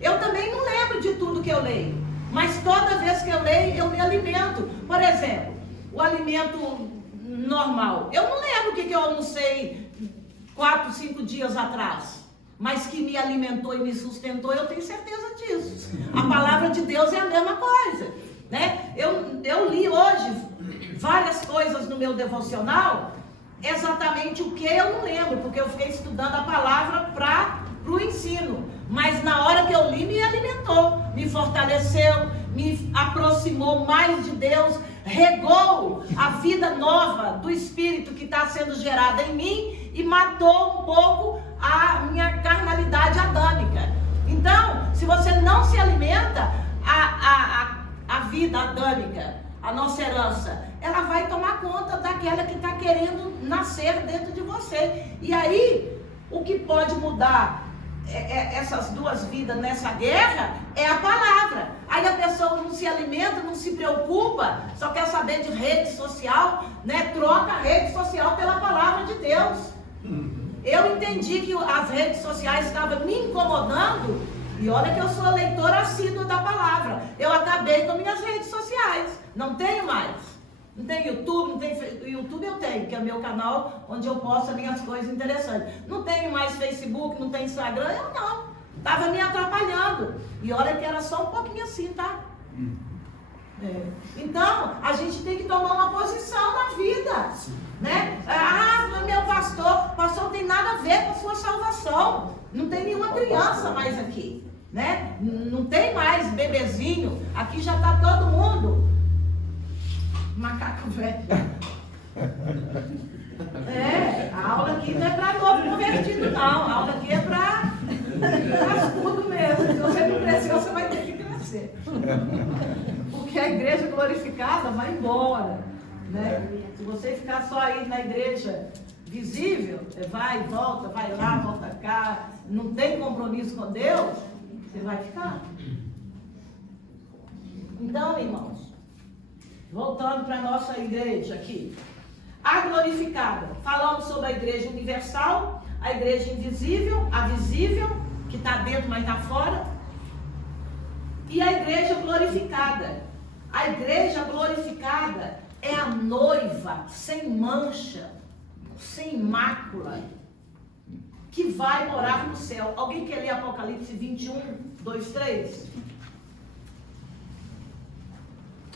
Eu também não lembro de tudo que eu leio, mas toda vez que eu leio, eu me alimento. Por exemplo, o alimento normal. Eu não lembro o que eu almocei 4, 5 dias atrás, mas que me alimentou e me sustentou, eu tenho certeza disso. A palavra de Deus é a mesma coisa, né? Eu li hoje várias coisas no meu devocional, exatamente o que eu não lembro, porque eu fiquei estudando a palavra para o ensino. Mas na hora que eu li, me alimentou, me fortaleceu, me aproximou mais de Deus, regou a vida nova do Espírito que está sendo gerada em mim e matou um pouco a minha carne você não se alimenta, a vida adâmica, a nossa herança, ela vai tomar conta daquela que está querendo nascer dentro de você. E aí, o que pode mudar essas duas vidas nessa guerra é a palavra. Aí a pessoa não se alimenta, não se preocupa, só quer saber de rede social, né? Troca a rede social pela palavra de Deus. Eu entendi que as redes sociais estavam me incomodando, e olha que eu sou leitora assídua da palavra. Eu acabei com minhas redes sociais, não tenho mais. Não tem YouTube, não tem YouTube eu tenho, que é o meu canal onde eu posto as minhas coisas interessantes. Não tenho mais Facebook, não tenho Instagram, eu não. Estava me atrapalhando. E olha que era só um pouquinho assim, tá? Então, a gente tem que tomar uma posição na vida. Né? Meu pastor não tem nada a ver com a sua salvação. Não tem nenhuma criança mais aqui. Né? Não tem mais bebezinho. Aqui já está todo mundo. Macaco velho. A aula aqui não é para novo convertido, não. A aula aqui é para tudo mesmo. Se você não cresceu, você vai ter que crescer. Porque a igreja glorificada vai embora. Né? Se você ficar só aí na igreja visível, vai e volta, vai lá, volta cá, não tem compromisso com Deus, você vai ficar. Então, irmãos, voltando para a nossa igreja aqui. A glorificada. Falamos sobre a igreja universal, a igreja invisível, a visível, que está dentro, mas está fora. E a igreja glorificada. A igreja glorificada é a noiva sem mancha, sem mácula, que vai morar no céu. Alguém quer ler Apocalipse 21, 2, 3?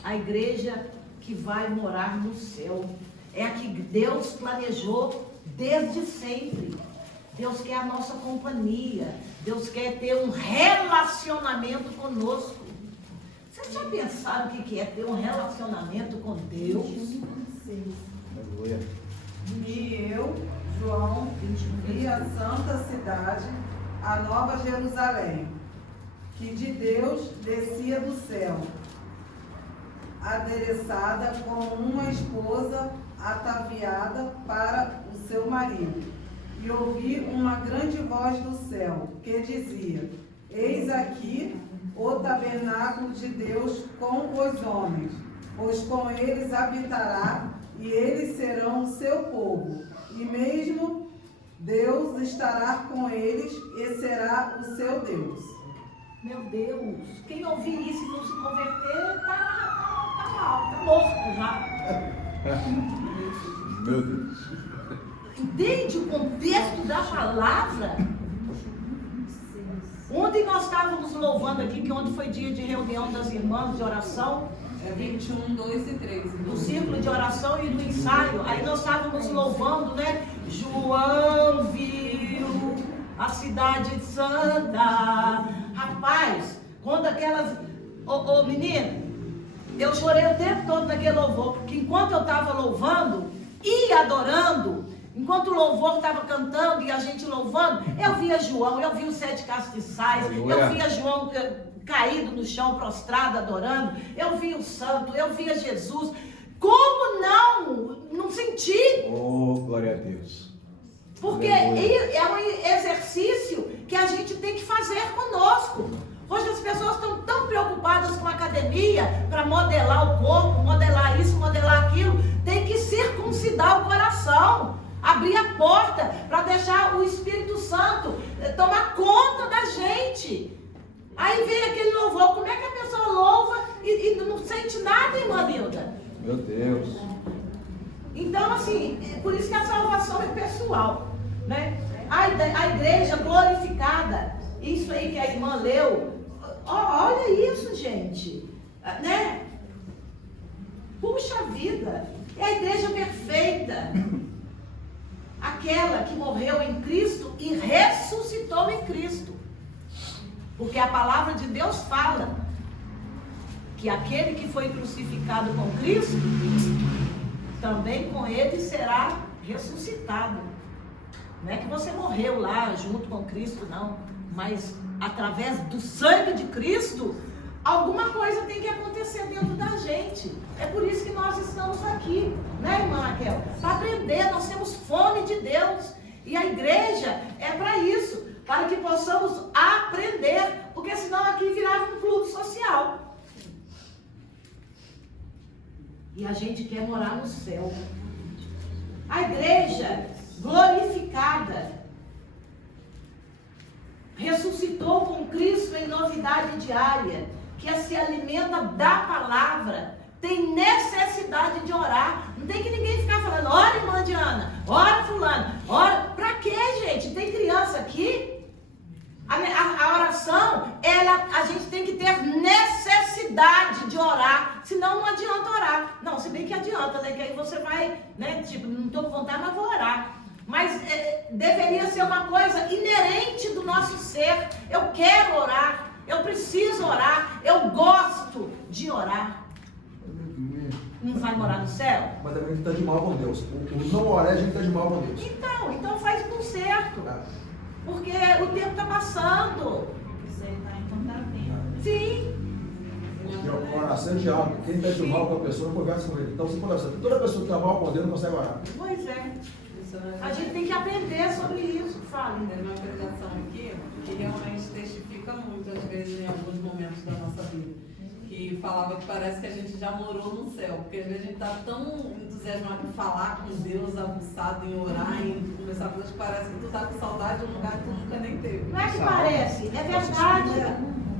A igreja que vai morar no céu é a que Deus planejou desde sempre. Deus quer a nossa companhia. Deus quer ter um relacionamento conosco. Vocês já pensaram o que é ter um relacionamento com Deus? Aleluia. E eu, João, vi a santa cidade, a nova Jerusalém, que de Deus descia do céu, adereçada como uma esposa ataviada para o seu marido. E ouvi uma grande voz do céu, que dizia: Eis aqui o tabernáculo de Deus com os homens, pois com eles habitará, e eles serão o seu povo. E mesmo Deus estará com eles, e será o seu Deus. Meu Deus, quem ouvir isso e não se converter, tá morto já. Meu Deus. Entende o contexto da palavra? Ontem nós estávamos louvando aqui, que ontem foi dia de reunião das irmãs de oração. 21, 2 e 3. Do círculo de oração e do ensaio. Aí nós estávamos louvando, né? João viu a cidade santa. Rapaz, quando aquelas... Ô menino, eu chorei o tempo todo naquele louvor, porque enquanto eu estava louvando e adorando, enquanto o louvor estava cantando e a gente louvando, eu via João, eu via os 7 castiçais, eu via João caído no chão, prostrado, adorando, eu via o santo, eu via Jesus. Como não sentir? Oh, glória a Deus. Porque é um exercício que a gente tem que fazer conosco. Hoje as pessoas estão tão preocupadas com a academia para modelar o corpo, modelar isso, modelar aquilo. Tem que circuncidar o coração, abrir a porta para deixar o Espírito Santo tomar conta da gente. Aí vem aquele louvor. Como é que a pessoa louva e não sente nada, irmã Nilda? Meu Deus. Então, assim, por isso que a salvação é pessoal, né? A igreja glorificada, isso aí que a irmã leu, olha isso, gente, né? Puxa vida, é a igreja perfeita, aquela que morreu em Cristo e ressuscitou em Cristo, porque a palavra de Deus fala que aquele que foi crucificado com Cristo, também com ele será ressuscitado. Não é que você morreu lá junto com Cristo, não. Mas através do sangue de Cristo, alguma coisa tem que acontecer dentro da gente. É por isso que nós estamos aqui, né, irmã Raquel? Para aprender, nós temos fome de Deus. E a igreja é para isso, para que possamos aprender, porque senão aqui virava um clube social. E a gente quer morar no céu. A igreja glorificada ressuscitou com Cristo em novidade diária, que se alimenta da palavra, tem necessidade de orar. Não tem que ninguém ficar falando, ora irmã Diana, ora fulano, ora. Pra quê, gente? Tem criança aqui? A oração, a gente tem que ter necessidade de orar, senão não adianta orar. Não, se bem que adianta, né? Que aí você vai, né? Tipo, não estou com vontade, mas vou orar. Mas deveria ser uma coisa inerente do nosso ser. Eu quero orar, eu preciso orar, eu gosto de orar. Não vai morar no céu? Mas também está de mal com Deus. O não orar, a gente está de mal com Deus. Então faz com certo. Porque o tempo está passando. Você está em contamento. Sim. A oração de alma. Quem está de mal com a pessoa, não conversa com ele. Então, você conversa. Toda pessoa que está mal com Deus não consegue orar. Pois é. A gente tem que aprender sobre isso. Fale. Teve uma pregação aqui que realmente testifica muito, às vezes, em alguns momentos da nossa vida. Que falava que parece que a gente já morou no céu. Porque às vezes a gente está tão entusiasmado em falar com Deus, aguçado em orar, em começar a coisas que parece que tu está com saudade de um lugar que tu nunca nem teve. Não é que parece, é verdade.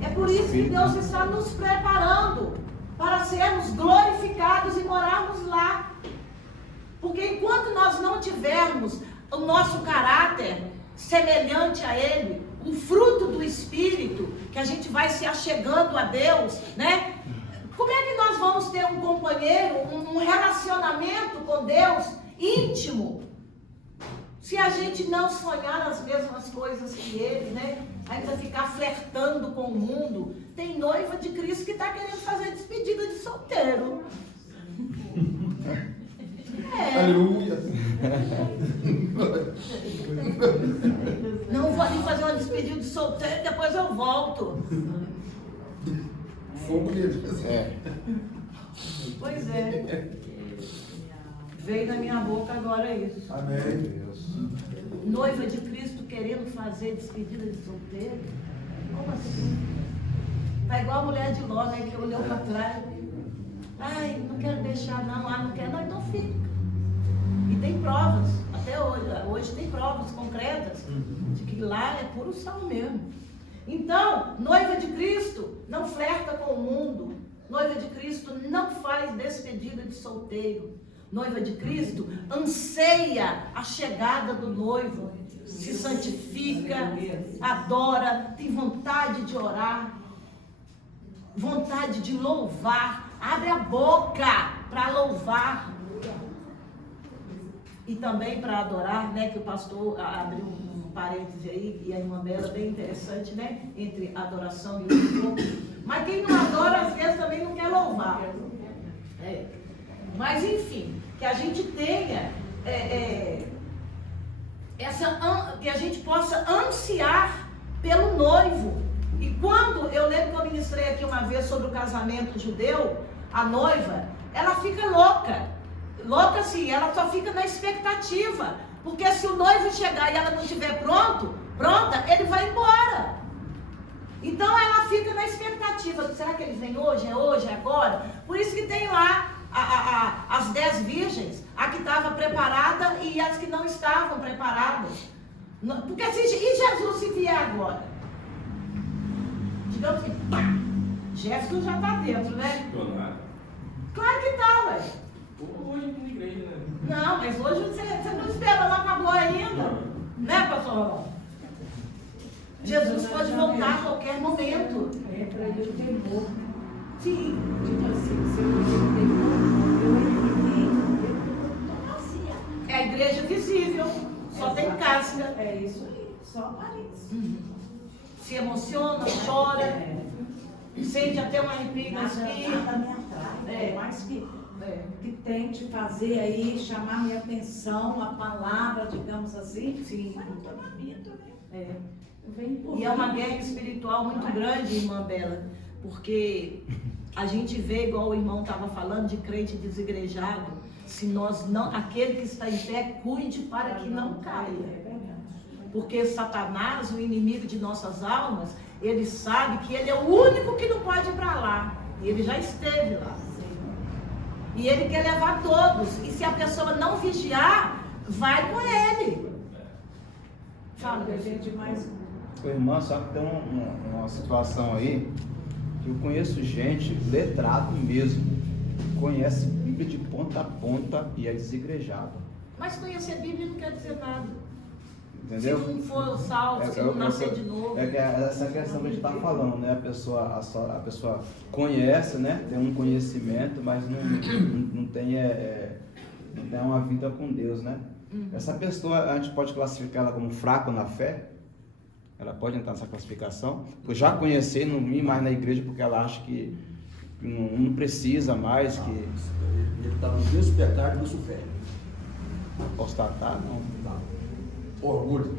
É por isso que Deus está nos preparando para sermos glorificados e morarmos lá. Porque enquanto nós não tivermos o nosso caráter semelhante a Ele, o fruto do Espírito, que a gente vai se achegando a Deus, né? Como é que nós vamos ter um companheiro, um relacionamento com Deus íntimo, se a gente não sonhar as mesmas coisas que Ele, né? Ainda ficar flertando com o mundo. Tem noiva de Cristo que está querendo fazer despedida de solteiro. Aleluia. Não vou ali fazer uma despedida de solteiro, depois eu volto. Fogo nele. Pois é. Veio na minha boca agora isso. Amém. Noiva de Cristo querendo fazer despedida de solteiro? Como assim? Tá igual a mulher de Ló, né? Que olhou para trás. Ai, não quero deixar não. Ah, não quero não, então fica. E tem provas, até hoje. Hoje tem provas concretas de que lá é puro sal mesmo. Então, noiva de Cristo não flerta com o mundo. Noiva de Cristo não faz despedida de solteiro. Noiva de Cristo anseia a chegada do noivo, se santifica, adora, tem vontade de orar, vontade de louvar, abre a boca para louvar e também para adorar, né? Que o pastor abriu um parêntese aí, e a irmã Bela, bem interessante, né? Entre adoração e louvor. Mas quem não adora, às vezes também não quer louvar. Mas enfim, que a gente tenha que a gente possa ansiar pelo noivo. E quando eu lembro que eu ministrei aqui uma vez sobre o casamento judeu, a noiva, ela fica louca. Louca assim, ela só fica na expectativa. Porque se o noivo chegar e ela não estiver pronta, ele vai embora. Então ela fica na expectativa. Será que ele vem hoje? É hoje? É agora? Por isso que tem lá as 10 virgens, a que estava preparada e as que não estavam preparadas. Porque assim, e Jesus se vier agora? Digamos que, pá, Jesus já está dentro, né? Claro que está, ué. Hoje na igreja, né? Não, mas hoje você não espera, não acabou ainda. Né, pastor? Jesus pode voltar a qualquer momento. É para ele o temor. Sim. Tipo assim, se eu tenho temor, eu É a igreja visível, só tem casca. É isso aí, só aparência. Se emociona, chora, sente até um arrepio na espinha. Nada me atrai. Por mais que tente fazer aí, chamar minha atenção, a palavra, digamos assim, sim, mas não estou na minha também. Vem por E é uma guerra espiritual muito grande, irmã Bela, porque a gente vê, igual o irmão estava falando, de crente desigrejado. Se nós não, aquele que está em pé, cuide para que não caia. Porque Satanás, o inimigo de nossas almas, ele sabe que ele é o único que não pode ir para lá. E ele já esteve lá. E ele quer levar todos. E se a pessoa não vigiar, vai com ele. Fala, a gente mais. Ô, irmã, só que tem uma situação aí que eu conheço gente, letrado mesmo, conhece Bíblia de ponta a ponta e é desigrejado. Mas conhecer Bíblia não quer dizer nada. Entendeu? Se não for salvo, se não nascer de novo. É que essa questão que a gente está falando, né? A pessoa conhece, né? Tem um conhecimento, mas não tem uma vida com Deus, né? Essa pessoa, a gente pode classificar ela como fraca na fé? Ela pode entrar nessa classificação? Eu já conheci, não vim mais na igreja porque ela acha que não precisa mais, que... Ele está no mesmo pecado do Lucifério. Apostatar, não. Orgulho.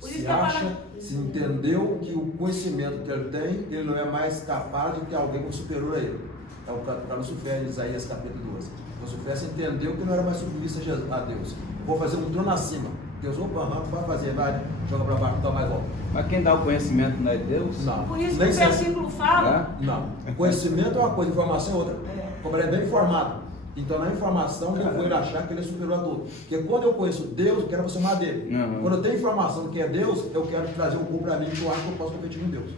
Por isso Se que a acha, se entendeu que o conhecimento que ele tem, ele não é mais capaz de ter alguém como superior a ele. É o para Lucifério, Isaías capítulo 12. Lucifério se entendeu que não era mais submisso a Deus. Vou fazer um trono acima. Deus, opa, não vai fazer, vai, joga para baixo, então mais volta. Mas quem dá o conhecimento não é Deus? Não. Por isso que Nem o sempre. versículo fala. Não. Conhecimento é uma coisa, informação é outra. Como ele é bem informado. Então, na informação, eu vou ele achar que ele é superior a tudo. Porque quando eu conheço Deus, eu quero aproximar dele. Uhum. Quando eu tenho informação que é Deus, eu quero trazer um pouco para mim que eu acho que eu posso competir com Deus.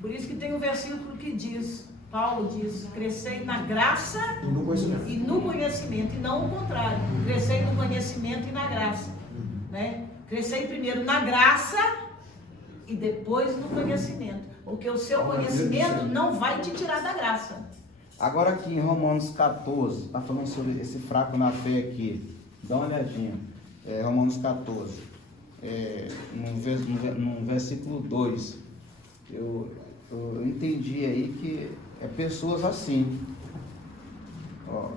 Por isso que tem um versículo que diz, Paulo diz, crescei na graça E no conhecimento. e no conhecimento, e não o contrário. Crescei no conhecimento e na graça. Né? Crescei primeiro na graça e depois no conhecimento. Porque o seu conhecimento não vai te tirar da graça. Agora aqui em Romanos 14, está falando sobre esse fraco na fé aqui. Dá uma olhadinha. Romanos 14. No versículo 2. Eu entendi aí que é pessoas assim. Ó,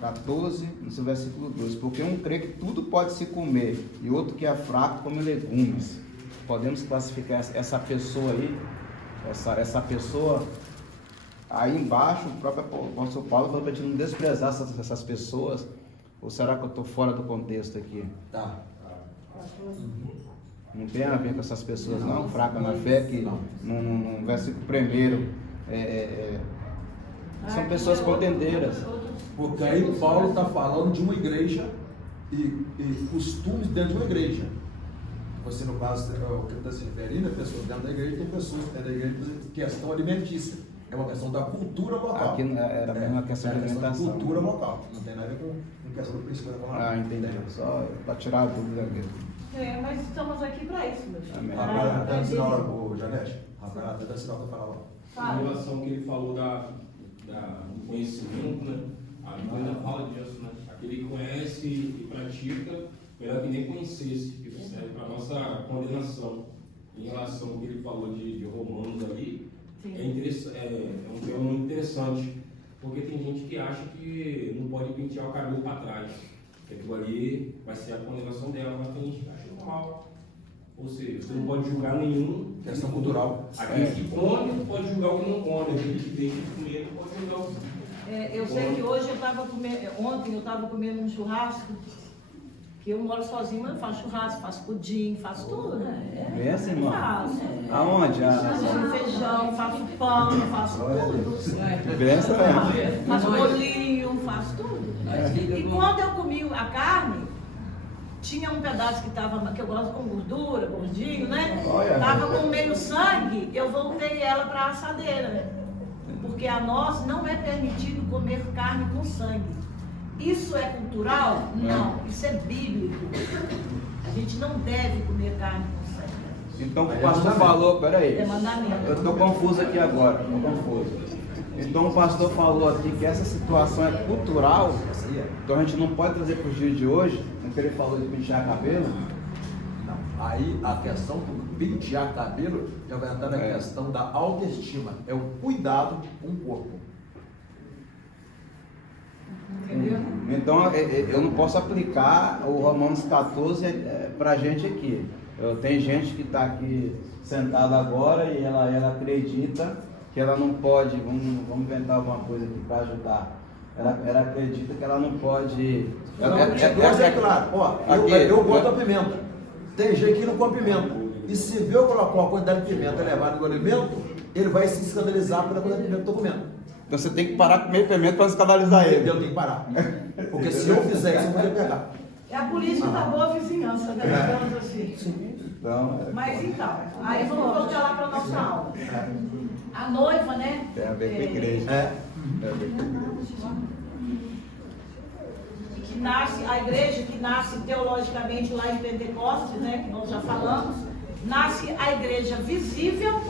14, no seu versículo 2. Porque um crê que tudo pode se comer e outro que é fraco come legumes. Podemos classificar essa pessoa aí, essa pessoa. Aí embaixo, o próprio apóstolo Paulo falou para a gente não desprezar essas pessoas. Ou será que eu estou fora do contexto aqui? Tá. Não tem a ver com essas pessoas não, fracas na fé, que no versículo 1 são pessoas contendeiras. Porque aí Paulo está falando de uma igreja e costumes dentro de uma igreja. Você, no caso, o que está se referindo, pessoas dentro da igreja, tem pessoas dentro da igreja, questão alimentícia. É uma questão da cultura local. Aqui era mesmo uma questão de alimentação. Cultura local. Não tem nada a ver com questão do princípio da palavra. Entendi. Só para tirar a dúvida mesmo. Mas estamos aqui para isso, meu filho. Amém. Rafael, está ensinando o Janete? Rafael, está ensinando para falar. Em relação ao que ele falou do conhecimento, né? A Bíblia ainda fala disso, né? Aquele que conhece e pratica, melhor que nem conhecesse. Isso serve para a nossa condenação. Em relação ao que ele falou de Romanos ali, é um tema muito interessante, porque tem gente que acha que não pode pentear o cabelo para trás. Aquilo ali vai ser a condenação dela, mas tem gente que acha normal. Ou seja, você não pode julgar nenhum. Questão cultural. Aquele que come não pode julgar o que não come, aquele que deixa de comer não pode julgar o que come. Eu sei que hoje ontem eu estava comendo um churrasco, que eu moro sozinho, mas eu faço churrasco, faço pudim, faço tudo, né? Vem assim, irmão. Faço. Aonde? Faço feijão, faço pão, faço tudo. Benção mesmo. Faço bolinho, faço tudo. E quando eu comi a carne, tinha um pedaço que eu gosto com gordura, gordinho, né? Olha. Tava com meio sangue, eu voltei ela para a assadeira, né? Porque a nós não é permitido comer carne com sangue. Isso é cultural? Não. Isso é bíblico. A gente não deve comer carne com sangue. Então o pastor falou, peraí. É mandamento. Eu estou confuso aqui agora, estou confuso. Então o pastor falou aqui que essa situação é cultural, então a gente não pode trazer para os dias de hoje, porque ele falou de pentear cabelo. Não. Aí a questão do pentear cabelo já vai entrar na questão da autoestima. É o cuidado com o corpo. Entendeu? Então, eu não posso aplicar o Romanos 14 para a gente aqui. Tem gente que está aqui sentada agora e ela acredita que ela não pode, vamos inventar alguma coisa aqui para ajudar. Ela acredita que ela não pode. Claro, ó, eu boto a pimenta. Tem gente que não come pimenta. E se vê eu colocar uma quantidade de pimenta elevada no alimento, ele vai se escandalizar pela quantidade de pimenta que eu estou comendo. Então você tem que parar de comer pimenta para escandalizar ele. Eu tenho que parar. Porque se eu fizer isso, eu vou pegar. É a política da boa vizinhança, né? Digamos assim. Então, Mas então, aí vamos voltar lá para a nossa aula. A noiva, né? tem a ver com a igreja. Tem a ver com a igreja. Que nasce, a igreja que nasce teologicamente lá em Pentecostes, né? Que nós já falamos, nasce a igreja visível,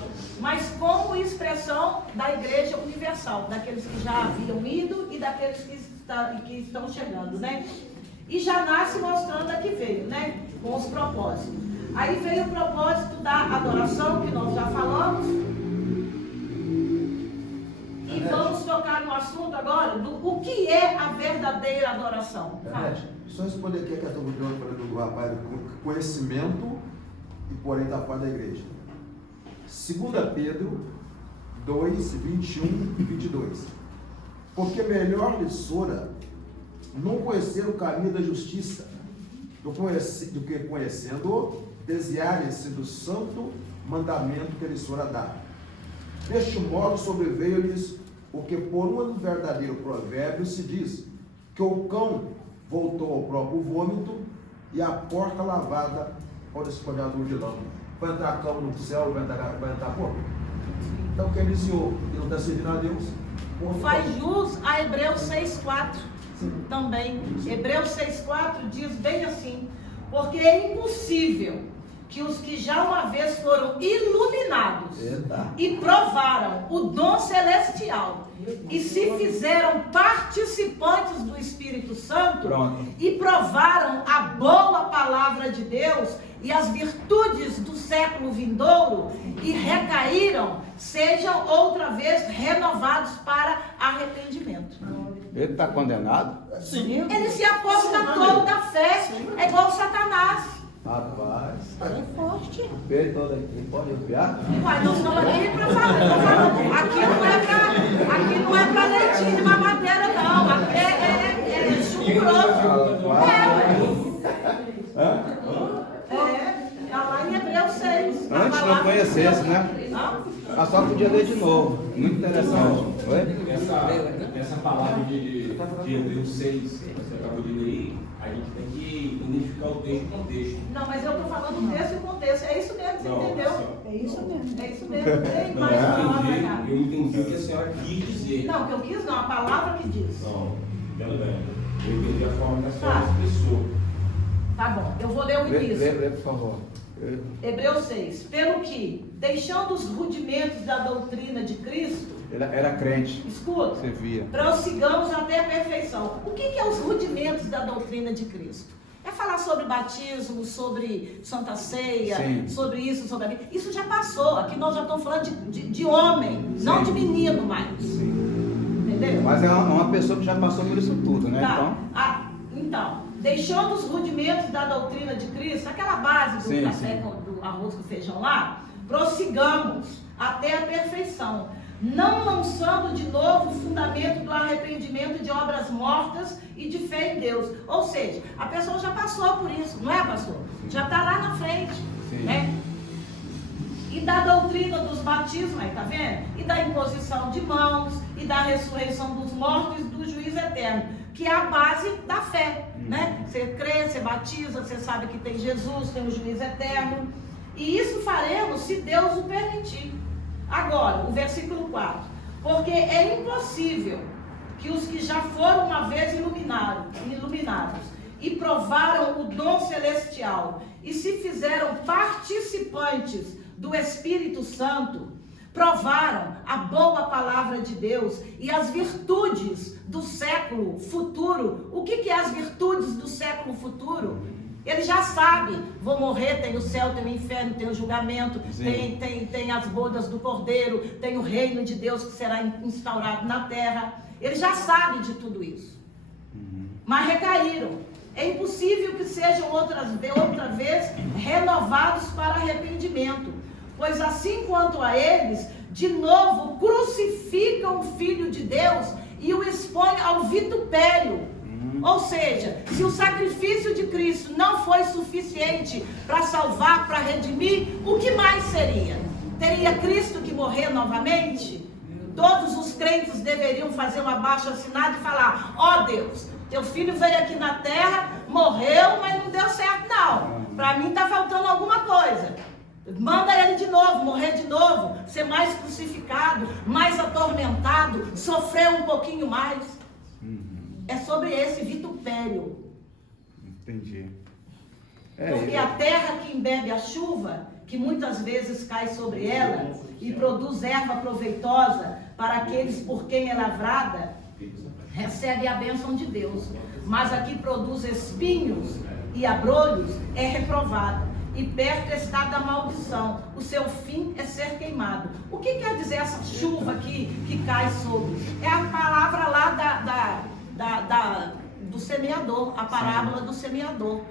mas como expressão da igreja universal, daqueles que já haviam ido e daqueles que estão chegando, né? E já nasce mostrando a que veio, né? Com os propósitos. Aí veio o propósito da adoração, que nós já falamos. E vamos tocar no assunto agora do o que é a verdadeira adoração. Só responder aqui a questão do rapaz do conhecimento e porém da parte da igreja. 2 Pedro 2, 21 e 22. Porque melhor lhe fora não conhecer o caminho da justiça, do que conhecendo, desviarem-se do santo mandamento que lhes fora dado. Deste modo sobreveio-lhes o que por um verdadeiro provérbio se diz, que o cão voltou ao próprio vômito e a porta lavada ao desfolhador de lama. Vai entrar cão no céu, vai entrar porco. Então quem desviou e não está servindo a Deus, Faz jus a Hebreus 6,4 também. Hebreus 6,4 diz bem assim: porque é impossível que os que já uma vez foram iluminados e provaram o dom celestial e se fizeram participantes do Espírito Santo e provaram a boa palavra de Deus e as virtudes do século vindouro e recaíram, sejam outra vez renovados para arrependimento. Ele está condenado? Sim. Ele se aposta todo da fé, é igual Satanás. Rapaz, É forte. Pedro todo aqui, pode enviar? Uai, nós estamos aqui para falar. Aqui não é para leitinho de mamadeira, não. Aqui é suco grosso. Está lá em Hebreus 6. Antes não conhecesse, né? Ah, só podia ler de novo. Muito interessante. Oi? Essa palavra de Hebreus 6, que você acabou de ler, a gente tem que identificar o texto e o contexto. Não, mas eu estou falando do texto e contexto. É isso mesmo, você entendeu? É isso mesmo. É isso mesmo. Tem Não, mais palavra cá. eu entendi o que a senhora quis dizer. Não, o que eu quis não, a palavra que diz. Não, pelo bem. Eu entendi a forma que a senhora expressou. Tá bom, eu vou ler o início. Lê, por favor. Hebreus 6. Pelo que, deixando os rudimentos da doutrina de Cristo, Era crente. escuta, Você via. prossigamos até a perfeição. O que é os rudimentos da doutrina de Cristo? É falar sobre batismo, sobre Santa Ceia, Sim. sobre isso, sobre aquilo. Isso já passou. Aqui nós já estamos falando de homem, Sim. não de menino mais. Sim. Entendeu? Mas é uma pessoa que já passou por isso tudo, né? Tá. Então, deixando os rudimentos da doutrina de Cristo, aquela base do Sim, café, sim. do arroz com feijão lá, prossigamos até a perfeição, não lançando de novo o fundamento do arrependimento de obras mortas e de fé em Deus. Ou seja, a pessoa já passou por isso, não é, pastor? Já está lá na frente, Sim. né? E da doutrina dos batismos, aí tá vendo? E da imposição de mãos, e da ressurreição dos mortos e do juízo eterno, que é a base da fé, né? Você crê, você batiza, você sabe que tem Jesus, tem o juízo eterno. E isso faremos se Deus o permitir. Agora, o versículo 4. Porque é impossível que os que já foram uma vez iluminados e provaram o dom celestial e se fizeram participantes do Espírito Santo, provaram a boa palavra de Deus e as virtudes do século futuro. O que é as virtudes do século futuro? Ele já sabe, vou morrer, tem o céu, tem o inferno, tem o julgamento, tem as bodas do Cordeiro, tem o reino de Deus que será instaurado na terra. Ele já sabe de tudo isso. mas recaíram. É impossível que sejam outra vez renovados para arrependimento, pois assim quanto a eles, de novo crucificam o Filho de Deus e o expõem ao vitupério. Ou seja, se o sacrifício de Cristo não foi suficiente para salvar, para redimir, o que mais seria? Teria Cristo que morrer novamente? Todos os crentes deveriam fazer um abaixo-assinado e falar: ó Deus, teu filho veio aqui na terra, morreu, mas não deu certo não. Para mim está faltando alguma coisa. Manda ele de novo, morrer de novo, ser mais crucificado, mais atormentado, sofrer um pouquinho mais. É sobre esse vitupério. Entendi. Porque a terra que embebe a chuva, que muitas vezes cai sobre ela e produz erva proveitosa para aqueles por quem é lavrada, recebe a bênção de Deus. Mas a que produz espinhos e abrolhos é reprovada, e perto está da maldição. O seu fim é ser queimado. O que quer dizer essa chuva que cai sobre? É a palavra lá do semeador, a parábola do semeador.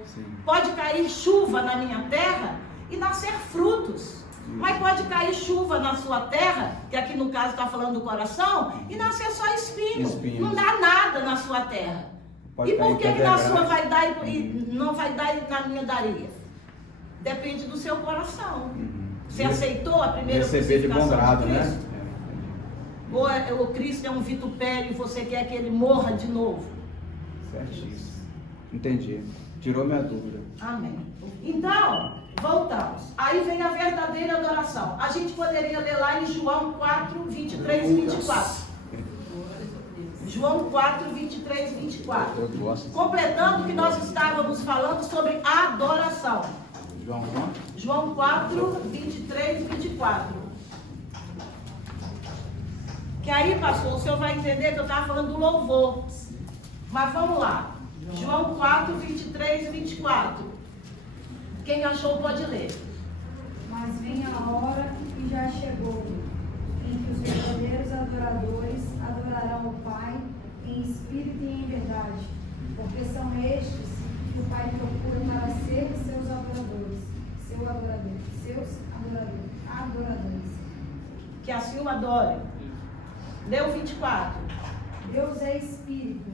Pode cair chuva na minha terra e nascer frutos, mas pode cair chuva na sua terra, que aqui no caso está falando do coração, e nascer só espinhos. Não dá nada na sua terra. E por que na sua vai dar e não vai dar e na minha daria? Depende do seu coração. Você aceitou a primeira crucificação de Cristo? Ou o Cristo é um vitupério e você quer que ele morra de novo? Certíssimo. Entendi. Tirou minha dúvida. Amém. Então, voltamos. Aí vem a verdadeira adoração. A gente poderia ler lá em João 4, 23 e 24. João 4, 23 e 24. Completando o que nós estávamos falando sobre adoração. João 4, 23 e 24. Que aí, pastor, o senhor vai entender que eu estava falando do louvor. Mas vamos lá. João 4, 23 e 24. Quem achou pode ler. Mas vem a hora e já chegou, em que os verdadeiros adoradores adorarão o Pai em espírito e em verdade, porque são estes que o Pai procura para ser seus adoradores. Seus adoradores. Que assim o adore. Leu 24. Deus é espírito,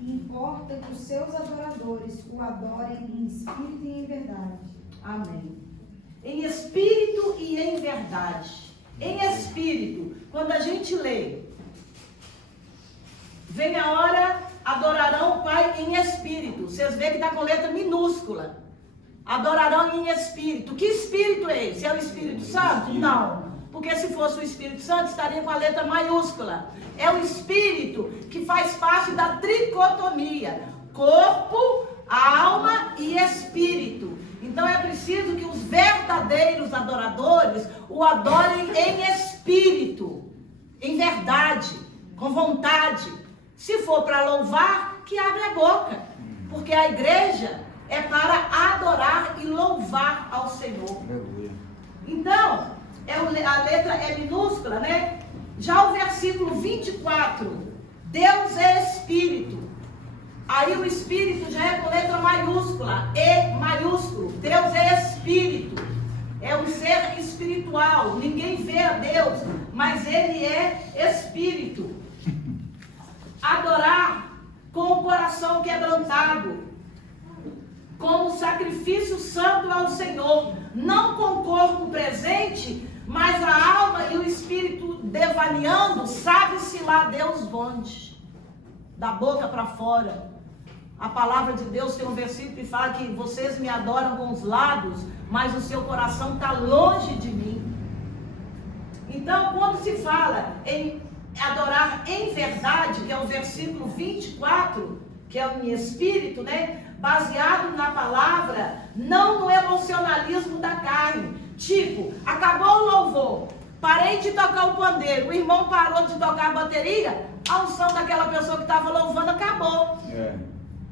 e importa que os seus adoradores o adorem em espírito e em verdade. Amém. Em espírito e em verdade. Em espírito, quando a gente lê, vem a hora, adorarão o Pai em espírito. Vocês veem que está com letra minúscula. Adorarão em espírito. Que espírito é esse? É o Espírito Santo? Não. Porque se fosse o Espírito Santo, estaria com a letra maiúscula. É o Espírito que faz parte da tricotomia. Corpo, alma e Espírito. Então é preciso que os verdadeiros adoradores o adorem em espírito, em verdade, com vontade. Se for para louvar, que abre a boca. Porque a igreja é para adorar e louvar ao Senhor. Então, a letra é minúscula, né? Já o versículo 24, Deus é Espírito. Aí o Espírito já é com letra maiúscula, E maiúsculo. Deus é Espírito. É um ser espiritual. Ninguém vê a Deus, mas Ele é Espírito. Adorar com o coração quebrantado, como sacrifício santo ao Senhor, não com o corpo presente, mas a alma e o espírito devaneando, sabe-se lá Deus onde, da boca para fora. A palavra de Deus tem um versículo que fala que vocês me adoram com os lábios, mas o seu coração está longe de mim. Então, quando se fala em adorar em verdade, que é o versículo 24, que é em espírito, né? Baseado na palavra, não no emocionalismo da carne. Tipo, acabou o louvor, parei de tocar o pandeiro, o irmão parou de tocar a bateria, a unção daquela pessoa que estava louvando acabou.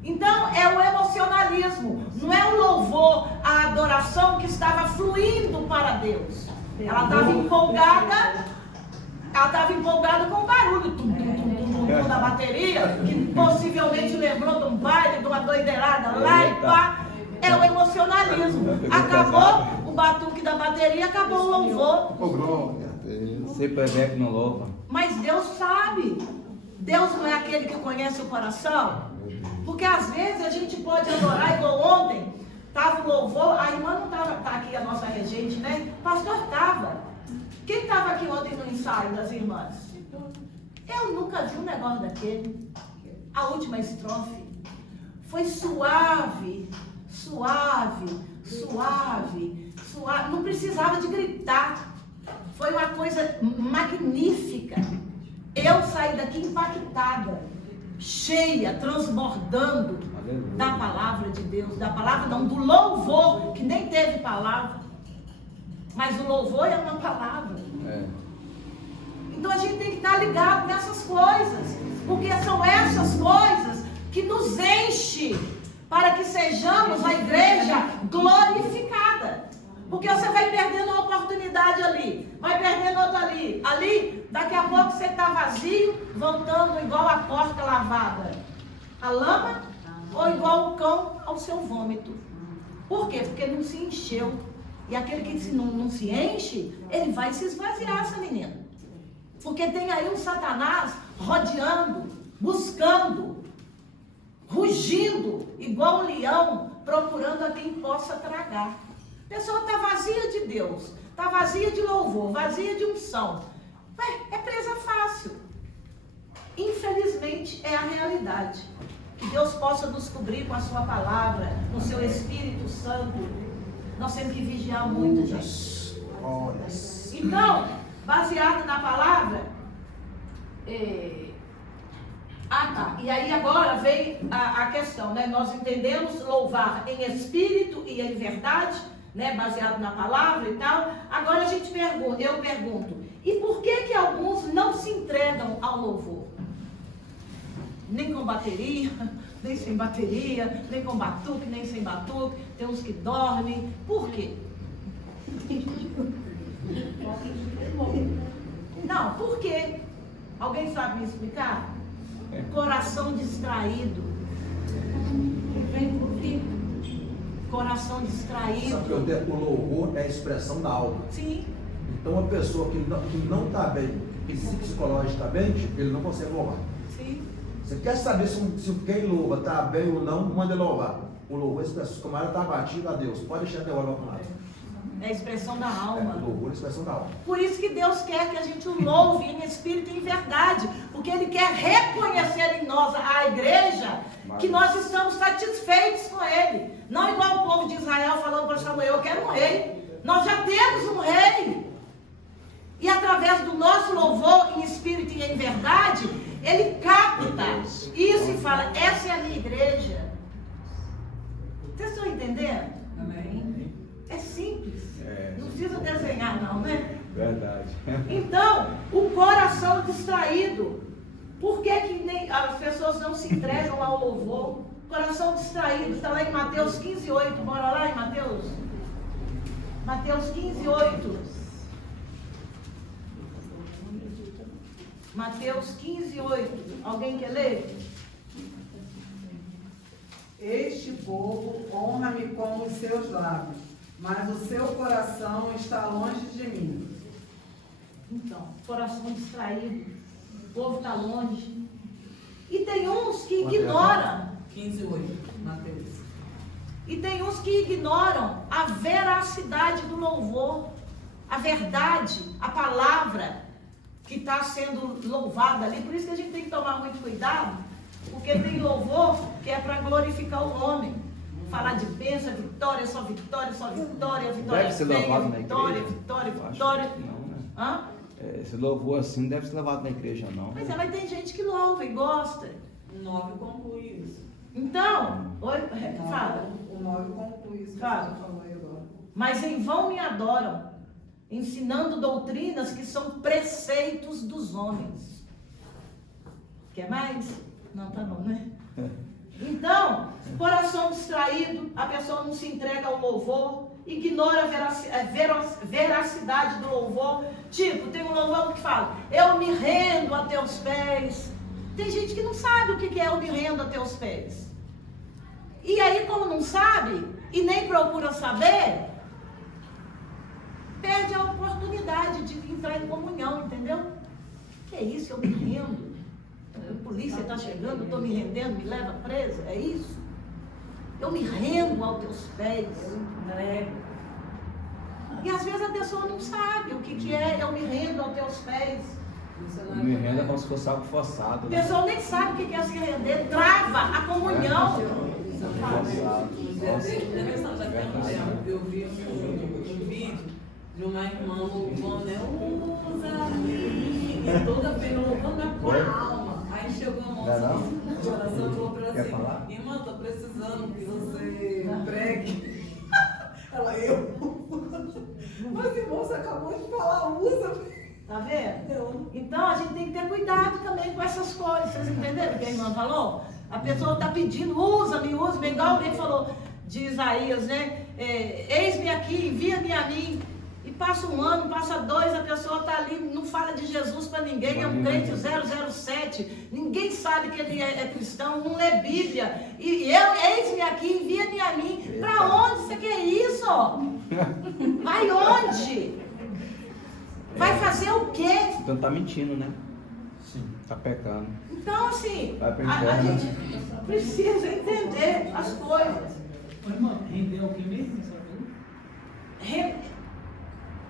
Então é o emocionalismo, não é o louvor, a adoração que estava fluindo para Deus. Ela estava empolgada, ela estava empolgada com o barulho da bateria, que possivelmente lembrou de um baile, de uma doideirada lá e pá. É o emocionalismo. Acabou o batuque da bateria, acabou o louvor. Sempre é velho que não louva. Mas Deus sabe. Deus não é aquele que conhece o coração? Porque às vezes a gente pode adorar, igual ontem, estava o louvor, a irmã não estava, tá aqui a nossa regente, né? O pastor estava. Quem estava aqui ontem no ensaio das irmãs? Eu nunca vi um negócio daquele. A última estrofe foi suave, suave, suave, suave. Não precisava de gritar. Foi uma coisa magnífica. Eu saí daqui impactada, cheia, transbordando da palavra de Deus. Da palavra não, do louvor, que nem teve palavra. Mas o louvor é uma palavra. Então a gente tem que estar ligado nessas coisas. Porque são essas coisas que nos enchem para que sejamos a igreja glorificada. Porque você vai perdendo uma oportunidade ali, vai perdendo outra ali. Ali, daqui a pouco você está vazio, voltando igual a porca lavada à lama, ou igual o cão ao seu vômito. Por quê? Porque não se encheu. E aquele que não se enche, ele vai se esvaziar, essa menina. Porque tem aí um Satanás rodeando, buscando, rugindo, igual um leão, procurando a quem possa tragar. A pessoa está vazia de Deus, está vazia de louvor, vazia de unção. É presa fácil. Infelizmente, é a realidade. Que Deus possa nos cobrir com a sua palavra, com o seu Espírito Santo. Nós temos que vigiar muito, gente. Então, baseado na palavra, e aí agora vem a questão, né? Nós entendemos louvar em espírito e em verdade, né? Baseado na palavra e tal. Agora eu pergunto, e por que alguns não se entregam ao louvor? Nem com bateria, nem sem bateria, nem com batuque, nem sem batuque. Tem uns que dormem. Por quê? Não, por quê? Alguém sabe me explicar? Coração distraído. Coração distraído. Sabe que o louvor é a expressão da alma. Sim. Então, uma pessoa que não está bem, que se psicologicamente, ele não consegue louvar. Sim. Você quer saber se quem louva está bem ou não, manda ele louvar. O louvor é a expressão, como ela está abatido a Deus. Pode deixar de olhar para o lado. É a expressão da alma. O louvor é a expressão da alma. Por isso que Deus quer que a gente o louve em espírito e em verdade. Porque Ele quer reconhecer em nós, a igreja, que nós estamos satisfeitos com Ele. Não igual o povo de Israel falando para Samuel, eu quero um rei. Nós já temos um rei. E através do nosso louvor em espírito e em verdade, Ele capta isso e fala, essa é a minha igreja. Vocês estão entendendo? Amém. É simples. Não precisa desenhar não, né? Verdade. Então, o coração distraído. Por que nem as pessoas não se entregam ao louvor? Coração distraído. Está lá em Mateus 15:8. Bora lá em Mateus? Mateus 15:8. Mateus 15:8. Alguém quer ler? Este povo honra-me com os seus lábios, mas o seu coração está longe de mim. Então, coração distraído. O povo está longe. E tem uns que ignoram. 15:8, Mateus. E tem uns que ignoram a veracidade do louvor, a verdade, a palavra que está sendo louvada ali. Por isso que a gente tem que tomar muito cuidado, porque tem louvor que é para glorificar o nome. Falar de bênção, vitória, só vitória, só vitória, vitória. Deve ser louvado na vitória, igreja? vitória, Eu acho vitória. que não, né? Hã? Esse louvor assim deve ser levado na igreja, não. Mas tem gente que louva e gosta. O 9 conclui isso. Então, fala. O 9 conclui isso que Fala. você falou aí agora. Mas em vão me adoram, ensinando doutrinas que são preceitos dos homens. Quer mais? Não, tá bom, né? Então, coração distraído, a pessoa não se entrega ao louvor, ignora a veracidade do louvor. Tipo, tem um louvor que fala, eu me rendo a teus pés. Tem gente que não sabe o que é eu me rendo a teus pés. E aí, como não sabe, e nem procura saber, perde a oportunidade de entrar em comunhão, entendeu? Que é isso, eu me rendo. A polícia está chegando, eu estou me rendendo, me leva presa, é isso? Eu me rendo aos teus pés. E às vezes a pessoa não sabe o que é eu me rendo aos teus pés. Me renda como se fosse algo forçado. A pessoa nem sabe o que é se render, trava a comunhão. Eu vi um vídeo de uma irmã louvando, e toda vez louvando com a alma. Aí chegou a moça de oração e falou para ela assim, irmã, estou precisando que você pregue. Ela, mas irmão, você acabou de falar, usa. Tá vendo? Então a gente tem que ter cuidado também com essas coisas. Vocês entenderam o que a irmã falou? A pessoa está pedindo, usa-me, igual alguém falou de Isaías, né? Eis-me aqui, envia-me a mim. E passa um ano, passa dois, a pessoa está ali, não fala de Jesus para ninguém, é um crente 007, ninguém sabe que ele é cristão, não lê Bíblia. E eis-me aqui, envia-me a mim. Para onde você quer isso? Vai onde? Vai fazer o quê? Então tá mentindo, né? Sim. Tá pecando. Então, assim, Vai pro a inferno. gente precisa entender as coisas. Irmã, render o que mesmo?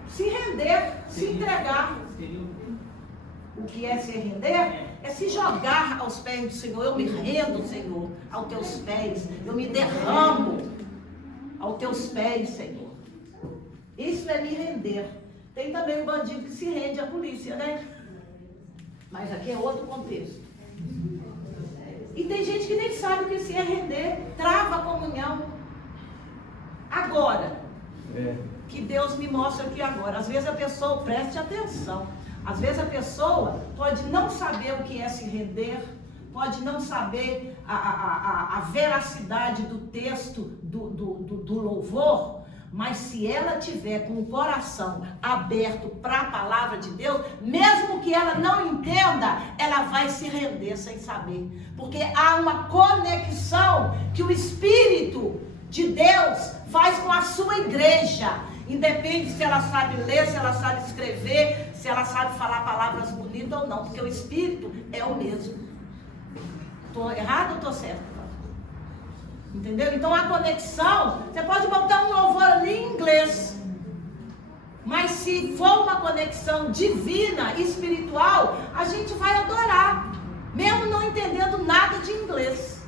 Se render, se entregar. Seria o quê? O que é se render? É se jogar aos pés do Senhor. Eu me rendo, Senhor, aos teus pés. Eu me derramo aos teus pés, Senhor. Isso é me render. Tem também o bandido que se rende à polícia, né? Mas aqui é outro contexto. E tem gente que nem sabe o que se é render, trava a comunhão. Agora, que Deus me mostra aqui agora. Às vezes a pessoa, preste atenção, às vezes a pessoa pode não saber o que é se render, pode não saber a veracidade do texto do louvor, mas se ela tiver com o coração aberto para a palavra de Deus, mesmo que ela não entenda, ela vai se render sem saber. Porque há uma conexão que o Espírito de Deus faz com a sua igreja. Independe se ela sabe ler, se ela sabe escrever, se ela sabe falar palavras bonitas ou não. Porque o Espírito é o mesmo. Estou errado ou estou certo? Entendeu? Então a conexão, você pode botar um louvor ali em inglês, mas se for uma conexão divina, espiritual, a gente vai adorar, mesmo não entendendo nada de inglês.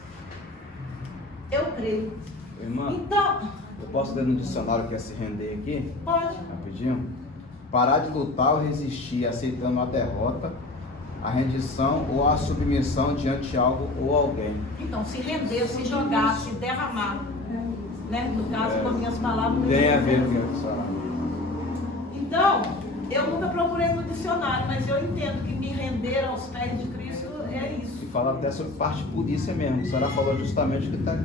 Eu creio. Irmã, Então, eu posso ler no dicionário que é se render aqui? pode. Rapidinho. Parar de lutar ou resistir, aceitando a derrota, a rendição ou a submissão diante de algo ou alguém. Então, se render, se jogar, se derramar, né? No caso, com as minhas palavras. Tem a ver com o dicionário. Então, eu nunca procurei no dicionário, mas eu entendo que me render aos pés de Cristo é isso. E fala até sobre parte de polícia mesmo. A senhora falou justamente o que está aqui.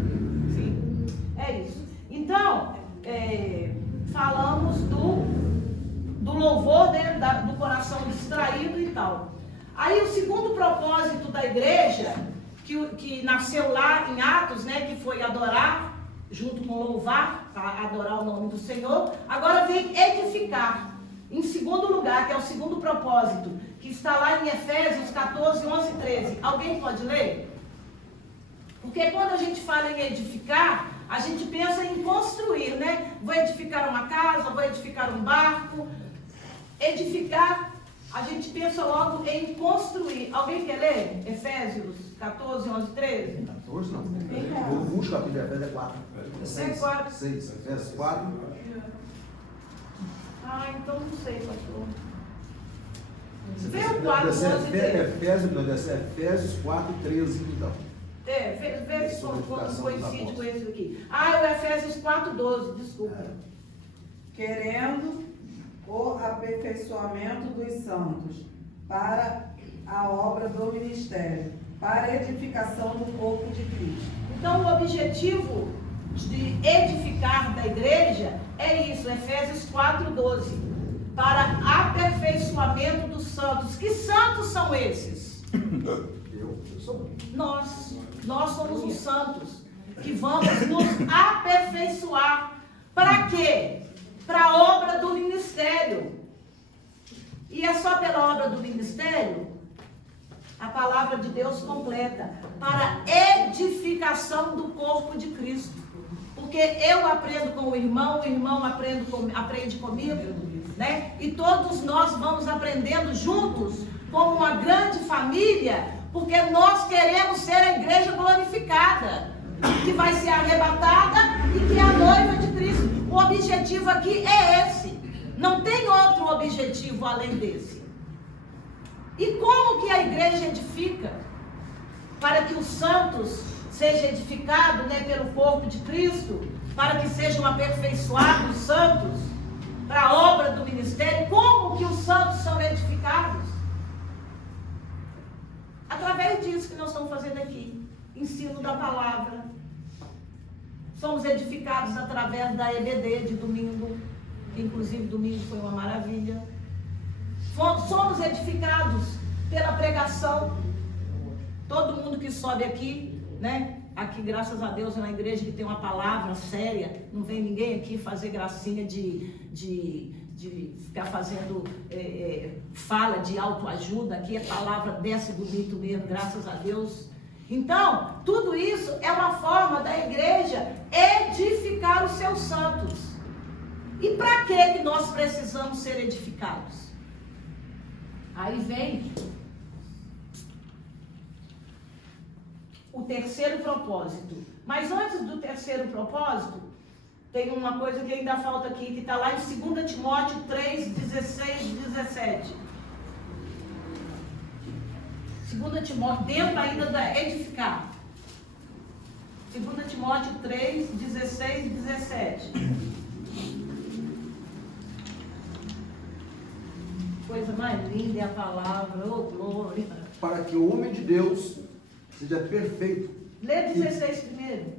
Sim, é isso. Então, falamos do louvor, né, do coração distraído e tal. Aí o segundo propósito da igreja, que nasceu lá em Atos, né, que foi adorar, junto com louvar, para adorar o nome do Senhor, agora vem edificar. Em segundo lugar, que é o segundo propósito, que está lá em Efésios 14, 11 e 13. Alguém pode ler? Porque quando a gente fala em edificar, a gente pensa em construir, né? Vou edificar uma casa, vou edificar um barco. Edificar, a gente pensa logo em construir. Alguém quer ler? Efésios 14, 11 e 13? 14 não. O último capítulo de Efésios é 4. É 6. 4. 6. Efésios 4. Ah, então não sei, pastor. Vê o 4, 11 e 13. Efésios 4, 13, então. Vê se coincide com esse aqui. Ah, é o Efésios 4, 12, desculpa. Querendo o aperfeiçoamento dos santos para a obra do ministério, para a edificação do corpo de Cristo. Então, o objetivo de edificar da igreja é isso, Efésios 4:12. Para aperfeiçoamento dos santos. Que santos são esses? Eu sou. Nós somos os santos que vamos nos aperfeiçoar. Para quê? Para a obra do ministério. E é só pela obra do ministério? A palavra de Deus completa. Para edificação do corpo de Cristo. Porque eu aprendo com o irmão aprende comigo, né? E todos nós vamos aprendendo juntos, como uma grande família, porque nós queremos ser a igreja glorificada, que vai ser arrebatada e que é a noiva de Cristo. O objetivo aqui é esse. Não tem outro objetivo além desse. E como que a igreja edifica? Para que os santos sejam edificados, né, pelo corpo de Cristo, para que sejam aperfeiçoados os santos, para a obra do ministério. Como que os santos são edificados? Através disso que nós estamos fazendo aqui, ensino da palavra. Somos edificados através da EBD de domingo, que inclusive domingo foi uma maravilha. Somos edificados pela pregação. Todo mundo que sobe aqui, né? Aqui, graças a Deus, é uma igreja que tem uma palavra séria. Não vem ninguém aqui fazer gracinha de ficar fazendo fala de autoajuda. Aqui a palavra desce bonito mesmo, graças a Deus. Então, tudo isso é uma forma da igreja edificar os seus santos. E para que nós precisamos ser edificados? Aí vem o terceiro propósito. Mas antes do terceiro propósito, tem uma coisa que ainda falta aqui, que está lá em 2 Timóteo 3, 16 e 17. 2 Timóteo, dentro ainda da edificar. 2 Timóteo 3, 16 e 17. Coisa mais linda é a palavra, oh glória. Para que o homem de Deus seja perfeito. Lê 16 primeiro.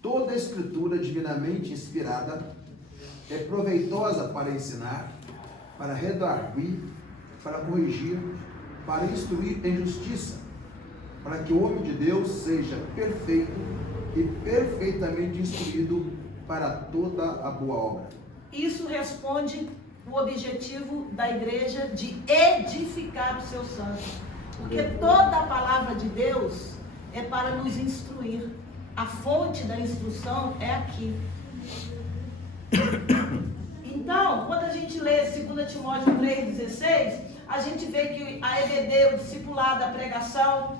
Toda a escritura divinamente inspirada é proveitosa para ensinar, para redarguir, para corrigir, para instruir em justiça, para que o homem de Deus seja perfeito e perfeitamente instruído para toda a boa obra. Isso responde o objetivo da igreja de edificar os seus santos. Porque toda a palavra de Deus é para nos instruir. A fonte da instrução é aqui. Então, quando a gente lê 2 Timóteo 3,16, a gente vê que a EBD, o discipulado, a pregação,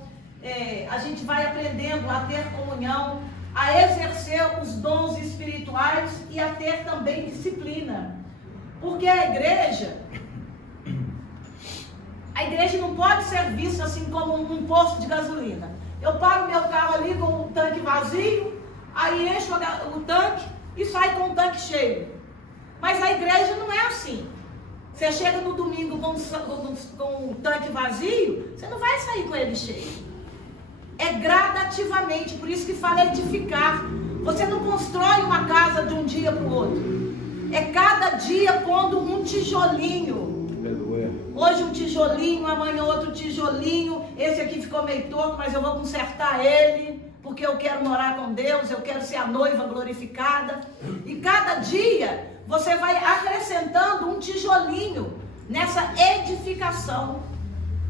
a gente vai aprendendo a ter comunhão, a exercer os dons espirituais e a ter também disciplina. Porque a igreja não pode ser vista assim como um posto de gasolina. Eu paro meu carro ali com o tanque vazio, aí encho o tanque e saio com o tanque cheio. Mas a igreja não é assim. Você chega no domingo com o tanque vazio, você não vai sair com ele cheio. É gradativamente, por isso que fala edificar. Você não constrói uma casa de um dia para o outro. É cada dia pondo um tijolinho. Hoje um tijolinho, amanhã outro tijolinho. Esse aqui ficou meio torto, mas eu vou consertar ele, porque eu quero morar com Deus, eu quero ser a noiva glorificada. E cada dia você vai acrescentando um tijolinho nessa edificação.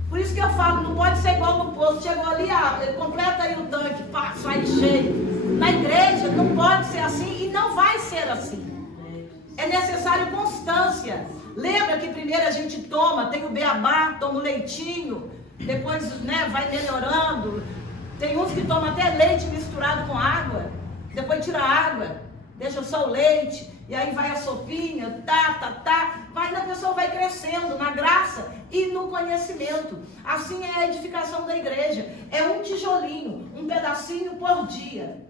Por isso que eu falo, não pode ser igual no posto. Chegou ali, completa aí o tanque, pá, sai cheio. Na igreja não pode ser assim e não vai ser assim. É necessário constância. Lembra que primeiro a gente toma, tem o beabá, toma o leitinho, depois, né, vai melhorando. Tem uns que tomam até leite misturado com água, depois tira a água, deixa só o leite, e aí vai a sopinha, a pessoa vai crescendo na graça e no conhecimento. Assim é a edificação da igreja, é um tijolinho, um pedacinho por dia.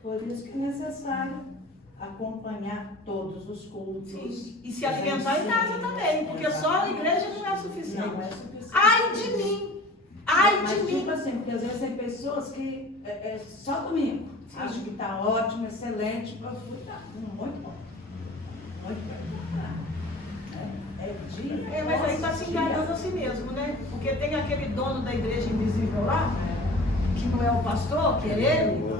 Por isso que é necessário acompanhar todos os cultos. Sim. E se alimentar em casa também, porque só a igreja não é suficiente. Não é suficiente. Ai de mim! Ai Mas, de mim! tipo assim, porque às vezes tem pessoas que é só domingo. Acho que está ótimo, excelente, muito bom. assim mesmo, né? Porque tem aquele dono da igreja invisível lá, que não é o pastor, que é ele,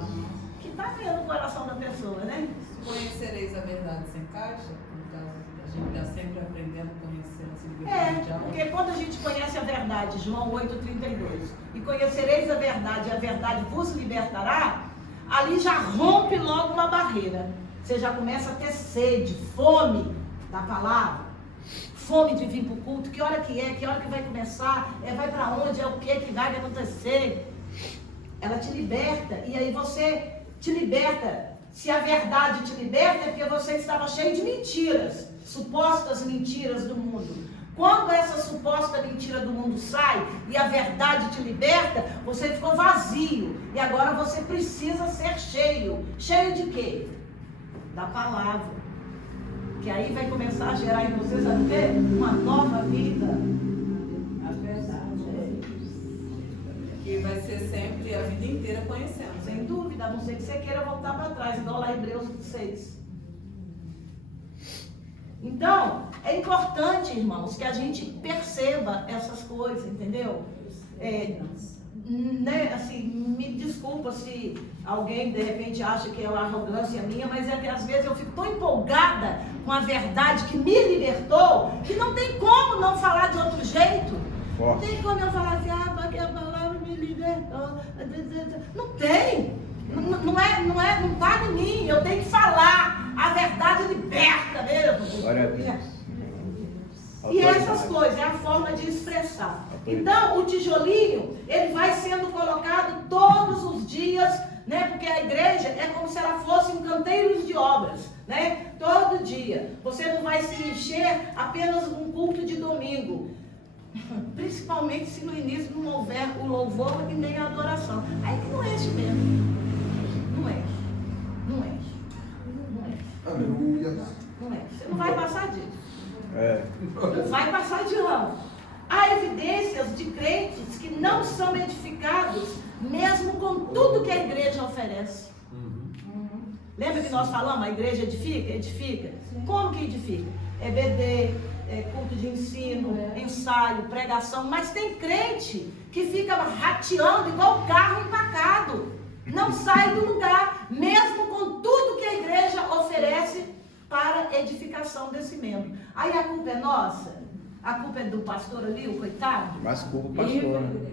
que está vendo o coração da pessoa, né? Conhecereis a verdade sem caixa? No caso, a gente está sempre aprendendo a conhecer essa liberdade. Porque quando a gente conhece a verdade, João 8,32, e conhecereis a verdade, e a verdade vos libertará, ali já rompe logo uma barreira. Você já começa a ter sede, fome da palavra, fome de vir para o culto. Que hora que é? Que hora que vai começar? Vai para onde? É o que vai acontecer? Ela te liberta, e aí você te liberta. Se a verdade te liberta, é porque você estava cheio de mentiras, supostas mentiras do mundo. Quando essa suposta mentira do mundo sai e a verdade te liberta, você ficou vazio. E agora você precisa ser cheio. Cheio de quê? Da palavra. Que aí vai começar a gerar em você, sabe o quê? Uma nova vida. A verdade que vai ser sempre a vida inteira conhecendo. Sem dúvida, a não ser que você queira voltar para trás, igual lá em Hebreus 6. Então, é importante, irmãos, que a gente perceba essas coisas, entendeu? Né, assim, me desculpa se alguém de repente acha que é uma arrogância minha, mas é que às vezes eu fico tão empolgada com a verdade que me libertou, que não tem como não falar de outro jeito. Não tem como eu falar assim, porque a palavra me libertou. Não tem. Não está em mim. Eu tenho que falar. A verdade liberta mesmo. Glória a Deus. E essas coisas, é a forma de expressar. Então, o tijolinho, ele vai sendo colocado todos os dias, né? Porque a igreja é como se ela fosse um canteiro de obras, né? Todo dia. Você não vai se encher apenas num culto de domingo. Principalmente se no início não houver o louvor e nem a adoração. Aí que não enche mesmo. Não enche. Não enche. Não enche. Aleluia. Não enche. Você não vai passar disso. Não vai passar de ano. Há evidências de crentes que não são edificados, mesmo com tudo que a igreja oferece. Lembra que nós falamos, a igreja edifica? Edifica. Como que edifica? EBD, culto de ensino, ensaio, pregação. Mas tem crente que fica rateando igual carro empacado. Não sai do lugar, mesmo com tudo que a igreja oferece para edificação desse membro. Aí a culpa é nossa? A culpa é do pastor ali, o coitado? Mas culpa o pastor, né?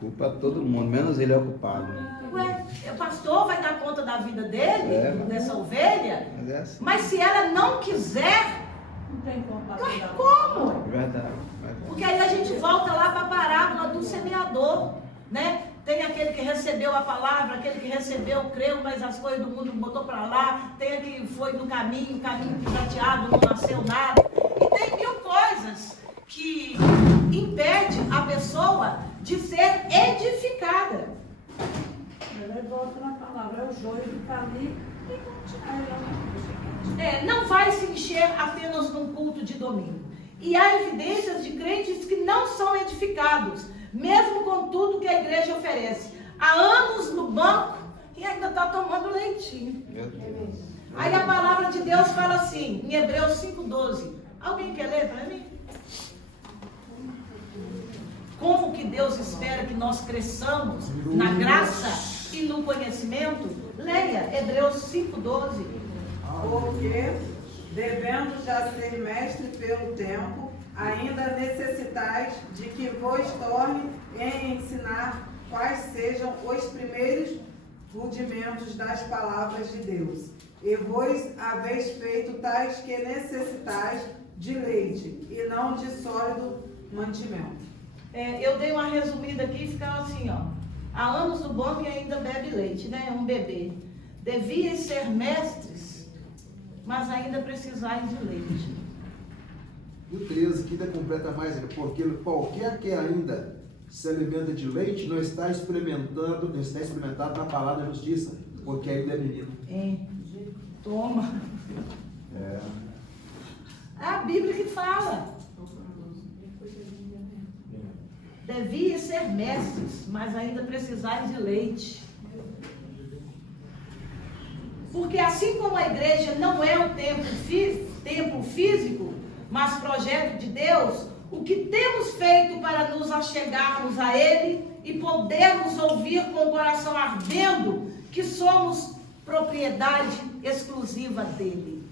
Culpa todo mundo, menos ele é o culpado. Ué, o pastor vai dar conta da vida dele, dessa ovelha? Mas é assim. Mas se ela não quiser, Não tem como não passar. é como? Verdade. Porque aí a gente volta lá para a parábola do semeador, né? Tem aquele que recebeu a palavra, aquele que recebeu, creu, mas as coisas do mundo botou para lá. Tem aquele que foi no caminho prateado, não nasceu nada. E tem mil coisas que impedem a pessoa de ser edificada. Ele volta na palavra, é o joio que está ali e continua. Não vai se encher apenas num culto de domingo. E há evidências de crentes que não são edificados, mesmo com tudo que a igreja oferece. Há anos no banco e ainda está tomando leitinho. Aí a palavra de Deus fala assim, em Hebreus 5,12. Alguém quer ler para mim? Como que Deus espera que nós cresçamos na graça e no conhecimento? Leia Hebreus 5,12. Porque, devendo já ser mestre pelo tempo, ainda necessitais de que vos torne em ensinar quais sejam os primeiros rudimentos das palavras de Deus. E vos haveis feito tais que necessitais de leite, e não de sólido mantimento. Eu dei uma resumida aqui e ficava assim, ó. Há anos no banco e ainda bebe leite, né? Um bebê. Deviam ser mestres, mas ainda precisais de leite. E o 13, que ainda completa mais, porque qualquer que ainda se alimenta de leite não está experimentado na palavra da justiça, porque ainda é menino. Toma. É a Bíblia que fala. Devia ser mestres, mas ainda precisais de leite. Porque assim como a igreja não é um templo físico, mas projeto de Deus, o que temos feito para nos achegarmos a Ele e podermos ouvir com o coração ardendo que somos propriedade exclusiva dEle.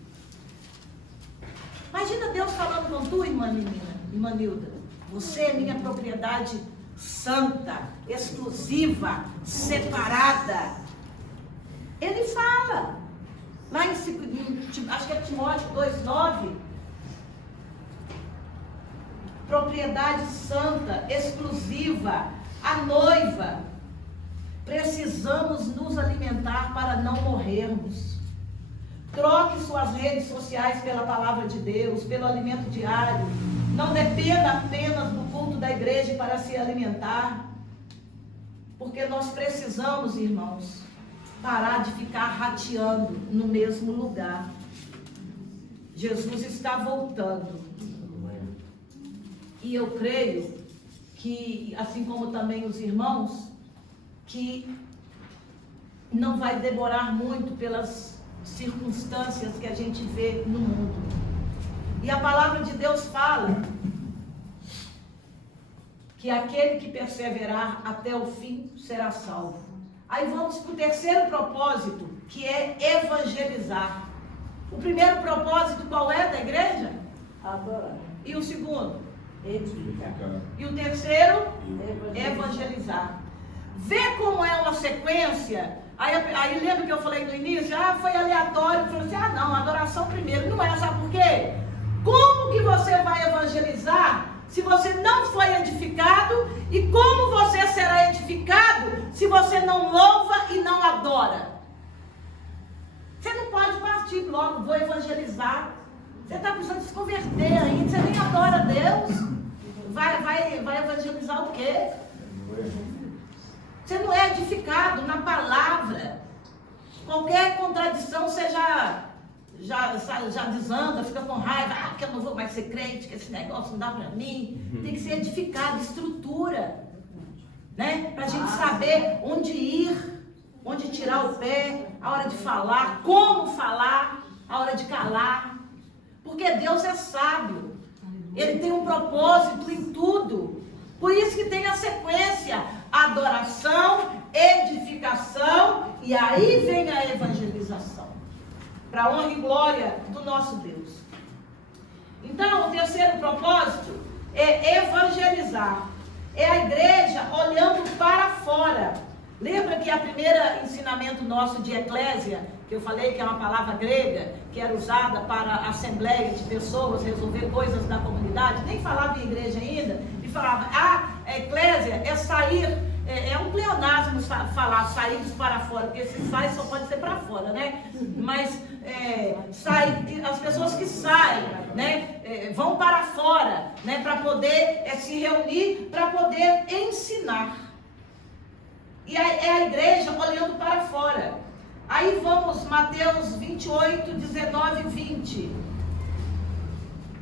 Imagina Deus falando com tu, irmã Nilda. Você é minha propriedade santa, exclusiva, separada. Ele fala, lá em acho que é Timóteo 2,9, propriedade santa, exclusiva, a noiva. Precisamos nos alimentar para não morrermos. Troque suas redes sociais pela palavra de Deus, pelo alimento diário. Não dependa apenas do culto da igreja para se alimentar. Porque nós precisamos, irmãos, parar de ficar rateando no mesmo lugar. Jesus está voltando. E eu creio que, assim como também os irmãos, que não vai demorar muito pelas circunstâncias que a gente vê no mundo. E a palavra de Deus fala que aquele que perseverar até o fim será salvo. Aí vamos para o terceiro propósito, que é evangelizar. O primeiro propósito qual é da igreja? Adorar. E o segundo? Edificar. E o terceiro? Evangelizar. Vê como é uma sequência. Aí lembra que eu falei no início? Foi aleatório. Eu falei assim, não, adoração primeiro. Não é, sabe por quê? Como que você vai evangelizar se você não foi edificado? E como você será edificado se você não louva e não adora? Você não pode partir logo, vou evangelizar. Você está precisando se converter ainda, você nem adora a Deus. Vai evangelizar o quê? Você não é edificado na palavra. Qualquer contradição você já desanda, fica com raiva. Porque eu não vou mais ser crente, que esse negócio não dá para mim. Tem que ser edificado, estrutura. Né? Para a gente saber onde ir, onde tirar o pé, a hora de falar, como falar, a hora de calar. Porque Deus é sábio. Ele tem um propósito em tudo. Por isso que tem a sequência: adoração, edificação, e aí vem a evangelização. Para a honra e glória do nosso Deus. Então, o terceiro propósito é evangelizar. É a igreja olhando para fora. Lembra que a primeira ensinamento nosso de eclésia, que eu falei que é uma palavra grega, que era usada para assembleia de pessoas, resolver coisas da comunidade, nem falava em igreja ainda, e falava, a eclésia é sair, é um pleonasmo falar sair para fora, porque se sai só pode ser para fora, né? Mas as pessoas que saem, né, vão para fora, né, para poder se reunir, para poder ensinar. E é a igreja olhando para fora. Aí vamos, Mateus 28, 19 e 20.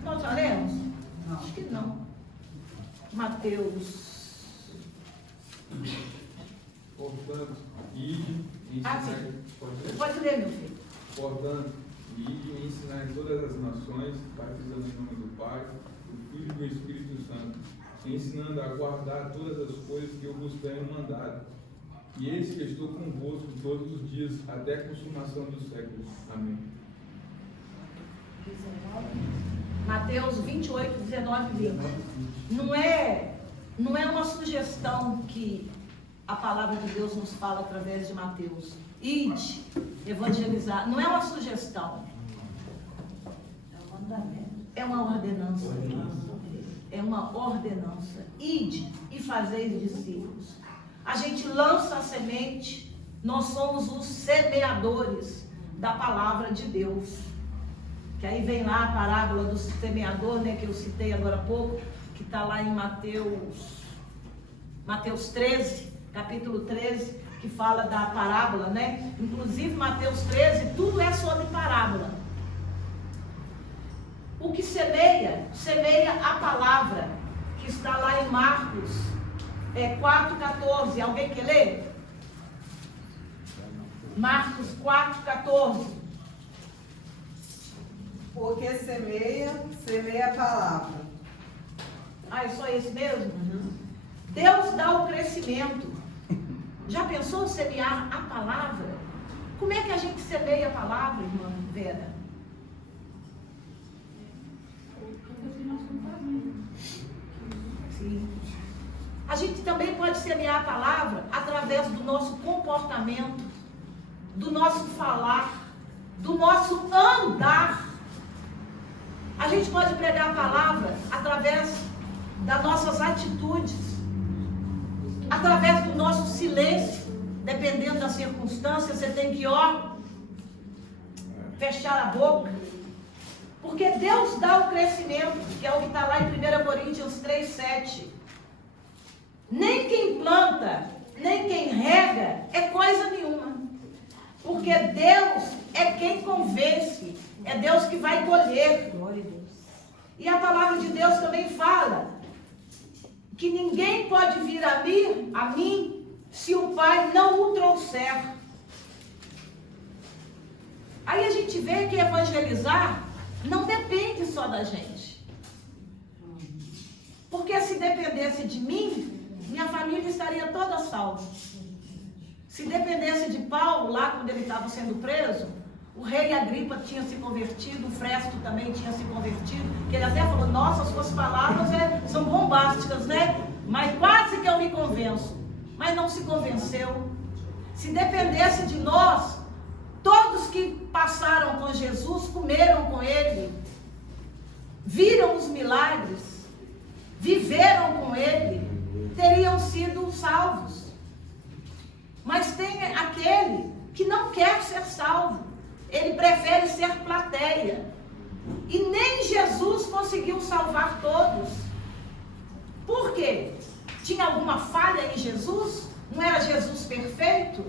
Nós já lemos? Não. Acho que não. Mateus. Portanto, ide e ensinai. Sim. Pode ler, meu filho. Portanto, ide e ensinai todas as nações, batizando em nome do Pai, do Filho e do Espírito Santo, ensinando a guardar todas as coisas que eu vos tenho mandado. E eis que estou convosco todos os dias, até a consumação dos séculos. Amém. Mateus 28, 19 e 20. Não é uma sugestão que a palavra de Deus nos fala através de Mateus. Ide, evangelizar. Não é uma sugestão. É um mandamento. É uma ordenança. É uma ordenança. Ide e fazeis discípulos. A gente lança a semente, nós somos os semeadores da palavra de Deus. Que aí vem lá a parábola do semeador, né, que eu citei agora há pouco, que está lá em Mateus 13, capítulo 13, que fala da parábola, né? Inclusive Mateus 13, tudo é sobre parábola. O que semeia a palavra, que está lá em Marcos 4,14. Alguém quer ler? Marcos 4,14. Porque semeia a palavra. Ah, é só esse mesmo? Deus dá o crescimento. Já pensou semear a palavra? Como é que a gente semeia a palavra, irmã Vera? Sim. A gente também pode semear a palavra através do nosso comportamento, do nosso falar, do nosso andar. A gente pode pregar a palavra através das nossas atitudes, através do nosso silêncio, dependendo da circunstância, você tem que, fechar a boca. Porque Deus dá o crescimento, que é o que está lá em 1 Coríntios 3,7. Nem quem planta, nem quem rega é coisa nenhuma. Porque Deus é quem convence, é Deus que vai colher. E a palavra de Deus também fala que ninguém pode vir a mim, se o Pai não o trouxer. Aí a gente vê que evangelizar não depende só da gente. Porque se dependesse de mim, minha família estaria toda salva. Se dependesse de Paulo, lá quando ele estava sendo preso, o rei Agripa tinha se convertido, o Festo também tinha se convertido, que ele até falou, nossa, suas palavras são bombásticas, né? Mas quase que eu me convenço. Mas não se convenceu. Se dependesse de nós, todos que passaram com Jesus, comeram com ele, viram os milagres, viveram com ele, teriam sido salvos. Mas tem aquele que não quer ser salvo, ele prefere ser plateia. E nem Jesus conseguiu salvar todos. Por quê? Tinha alguma falha em Jesus? Não era Jesus perfeito?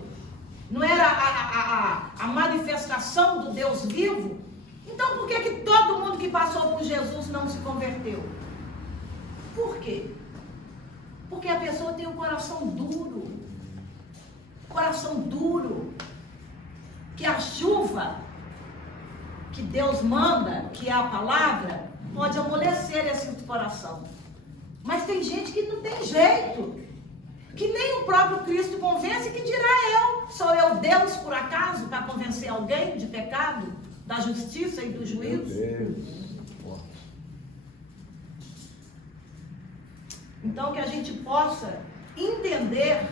Não era a manifestação do Deus vivo? Então por que todo mundo que passou por Jesus não se converteu? Por quê? Porque a pessoa tem um coração duro. Coração duro. Que a chuva que Deus manda, que é a palavra, pode amolecer esse coração. Mas tem gente que não tem jeito. Que nem o próprio Cristo convence, que dirá eu. Sou eu Deus, por acaso, para convencer alguém de pecado, da justiça e do juízo? Então, que a gente possa entender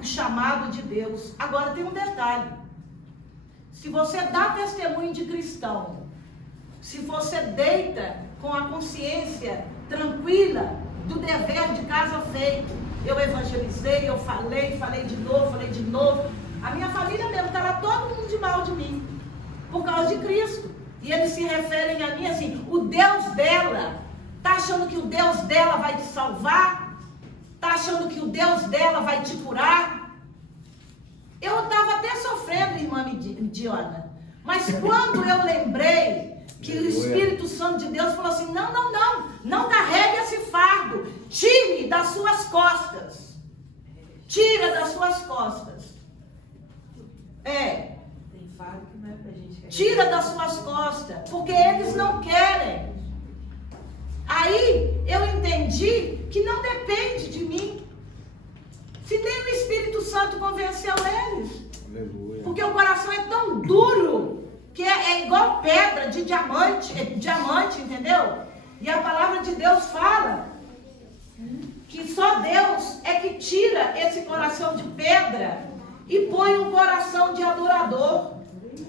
o chamado de Deus. Agora, tem um detalhe. Se você dá testemunho de cristão, se você deita com a consciência tranquila do dever de casa feito, eu evangelizei, eu falei de novo, a minha família mesmo estava todo mundo de mal de mim, por causa de Cristo. E eles se referem a mim assim, o Deus dela, está achando que o Deus dela vai te salvar? Está achando que o Deus dela vai te curar? Eu estava até sofrendo, irmã Diana, mas quando eu lembrei que o Espírito Santo de Deus falou assim, não carregue esse fardo, tire das suas costas, tira das suas costas, Tem fardo que não é pra gente carregar. tira das suas costas, porque eles não querem. Aí eu entendi que não depende de mim, se nem o Espírito Santo convenceu eles. Aleluia. Porque o coração é tão duro que é igual pedra de diamante, entendeu? E a palavra de Deus fala que só Deus é que tira esse coração de pedra e põe um coração de adorador.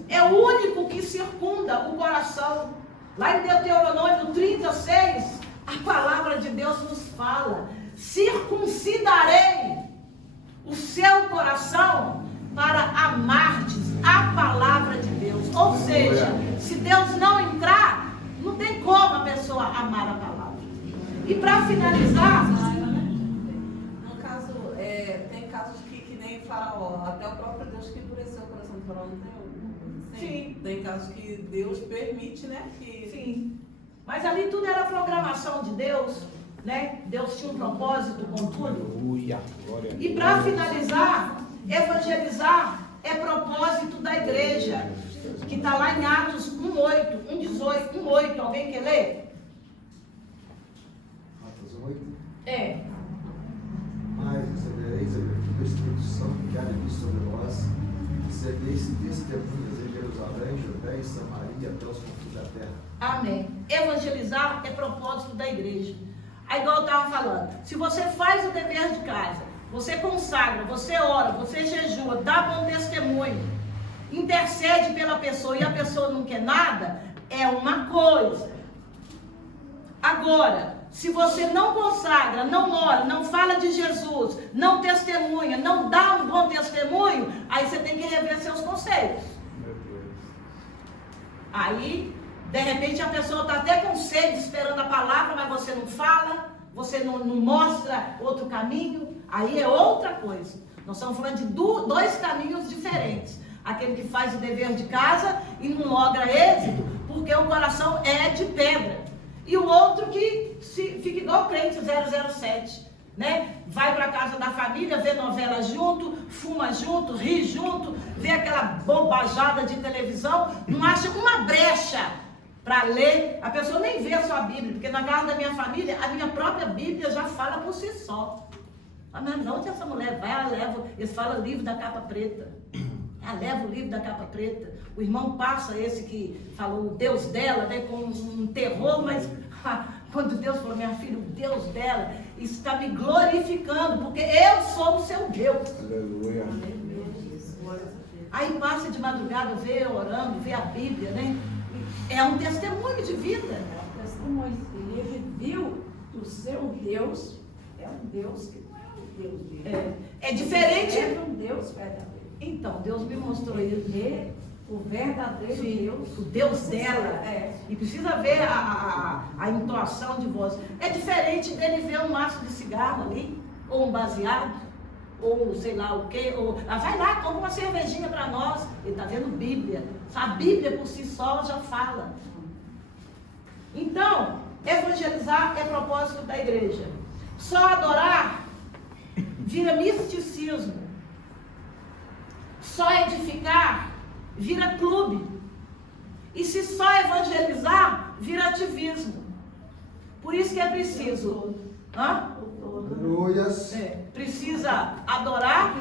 É o único que circunda o coração. Lá em Deuteronômio 36, a palavra de Deus nos fala: circuncidarei o seu coração para amardes a palavra de Deus. Ou seja, se Deus não entrar, não tem como a pessoa amar a palavra. E para finalizar, No caso, tem casos que nem Faraó, até o próprio Deus que endureceu o coração do Faraó, não tem algum? Sim. Tem casos que Deus permite, né? sim, mas ali tudo era programação de Deus, né? Deus tinha um propósito com tudo. Aleluia. Glória a E Deus. para finalizar, evangelizar é propósito da igreja, que está lá em Atos 1:8, 1:18, 1:8. Alguém quer ler? É. Mas recebereis a virtude do Espírito Santo que há de vir sobre vós, e sereis testemunhas em Jerusalém, Judéia e Samaria, até os confins da terra. Amém. Evangelizar é propósito da igreja. Aí, igual eu estava falando, se você faz o dever de casa, você consagra, você ora, você jejua, dá bom testemunho, intercede pela pessoa e a pessoa não quer nada, é uma coisa. Agora, se você não consagra, não ora, não fala de Jesus, não testemunha, não dá um bom testemunho, aí você tem que rever seus conceitos. Aí, de repente, a pessoa está até com sede, esperando a palavra, mas você não fala, você não mostra outro caminho, aí é outra coisa. Nós estamos falando de dois caminhos diferentes. Aquele que faz o dever de casa e não logra êxito, porque o coração é de pedra. E o outro que fica igual crente 007, né? Vai para a casa da família, vê novela junto, fuma junto, ri junto, vê aquela bobajada de televisão, não acha uma brecha para ler. A pessoa nem vê a sua Bíblia, porque na casa da minha família, a minha própria Bíblia já fala por si só. Ah, mas não, onde essa mulher vai, ela leva, eles falam livro da capa preta. Ela leva o livro da capa preta. O irmão passa esse que falou o Deus dela, né, com um terror, mas quando Deus falou, minha filha, o Deus dela está me glorificando, porque eu sou o seu Deus. Aleluia. Aí passa de madrugada, vê orando, vê a Bíblia, né? É um testemunho de vida. É um testemunho. Ele viu o seu Deus, é um Deus que não é o Deus dele. É diferente. É um Deus verdadeiro. Então, Deus me mostrou isso. Ele vê o verdadeiro Deus. O Deus dela. E precisa ver a entoação de voz. É diferente dele ver um maço de cigarro ali, ou um baseado, ou sei lá o quê. Ou, vai lá, compra uma cervejinha para nós. Ele está vendo Bíblia. A Bíblia por si só já fala. Então, evangelizar é propósito da igreja. Só adorar vira misticismo. Só edificar vira clube. E se só evangelizar, vira ativismo. Por isso que é preciso. Aleluias. Precisa adorar,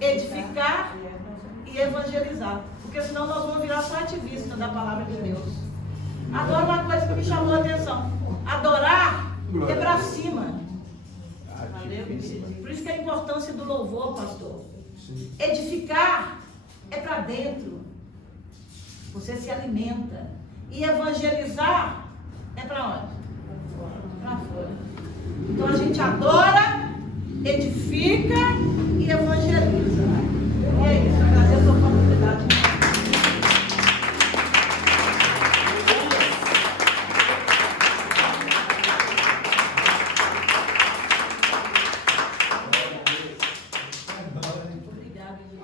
edificar e evangelizar. Porque senão nós vamos virar só ativistas da palavra de Deus. Agora uma coisa que me chamou a atenção. Adorar é para cima. Por isso que é a importância do louvor, pastor. Edificar é para dentro. Você se alimenta. E evangelizar é para onde? Para fora. Então a gente adora, edifica e evangeliza. E é isso. Agradeço a oportunidade.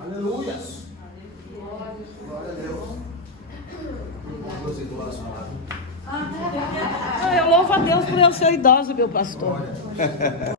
Aleluias. Glória a Deus. Eu louvo a Deus por eu ser idosa, meu pastor. Glória.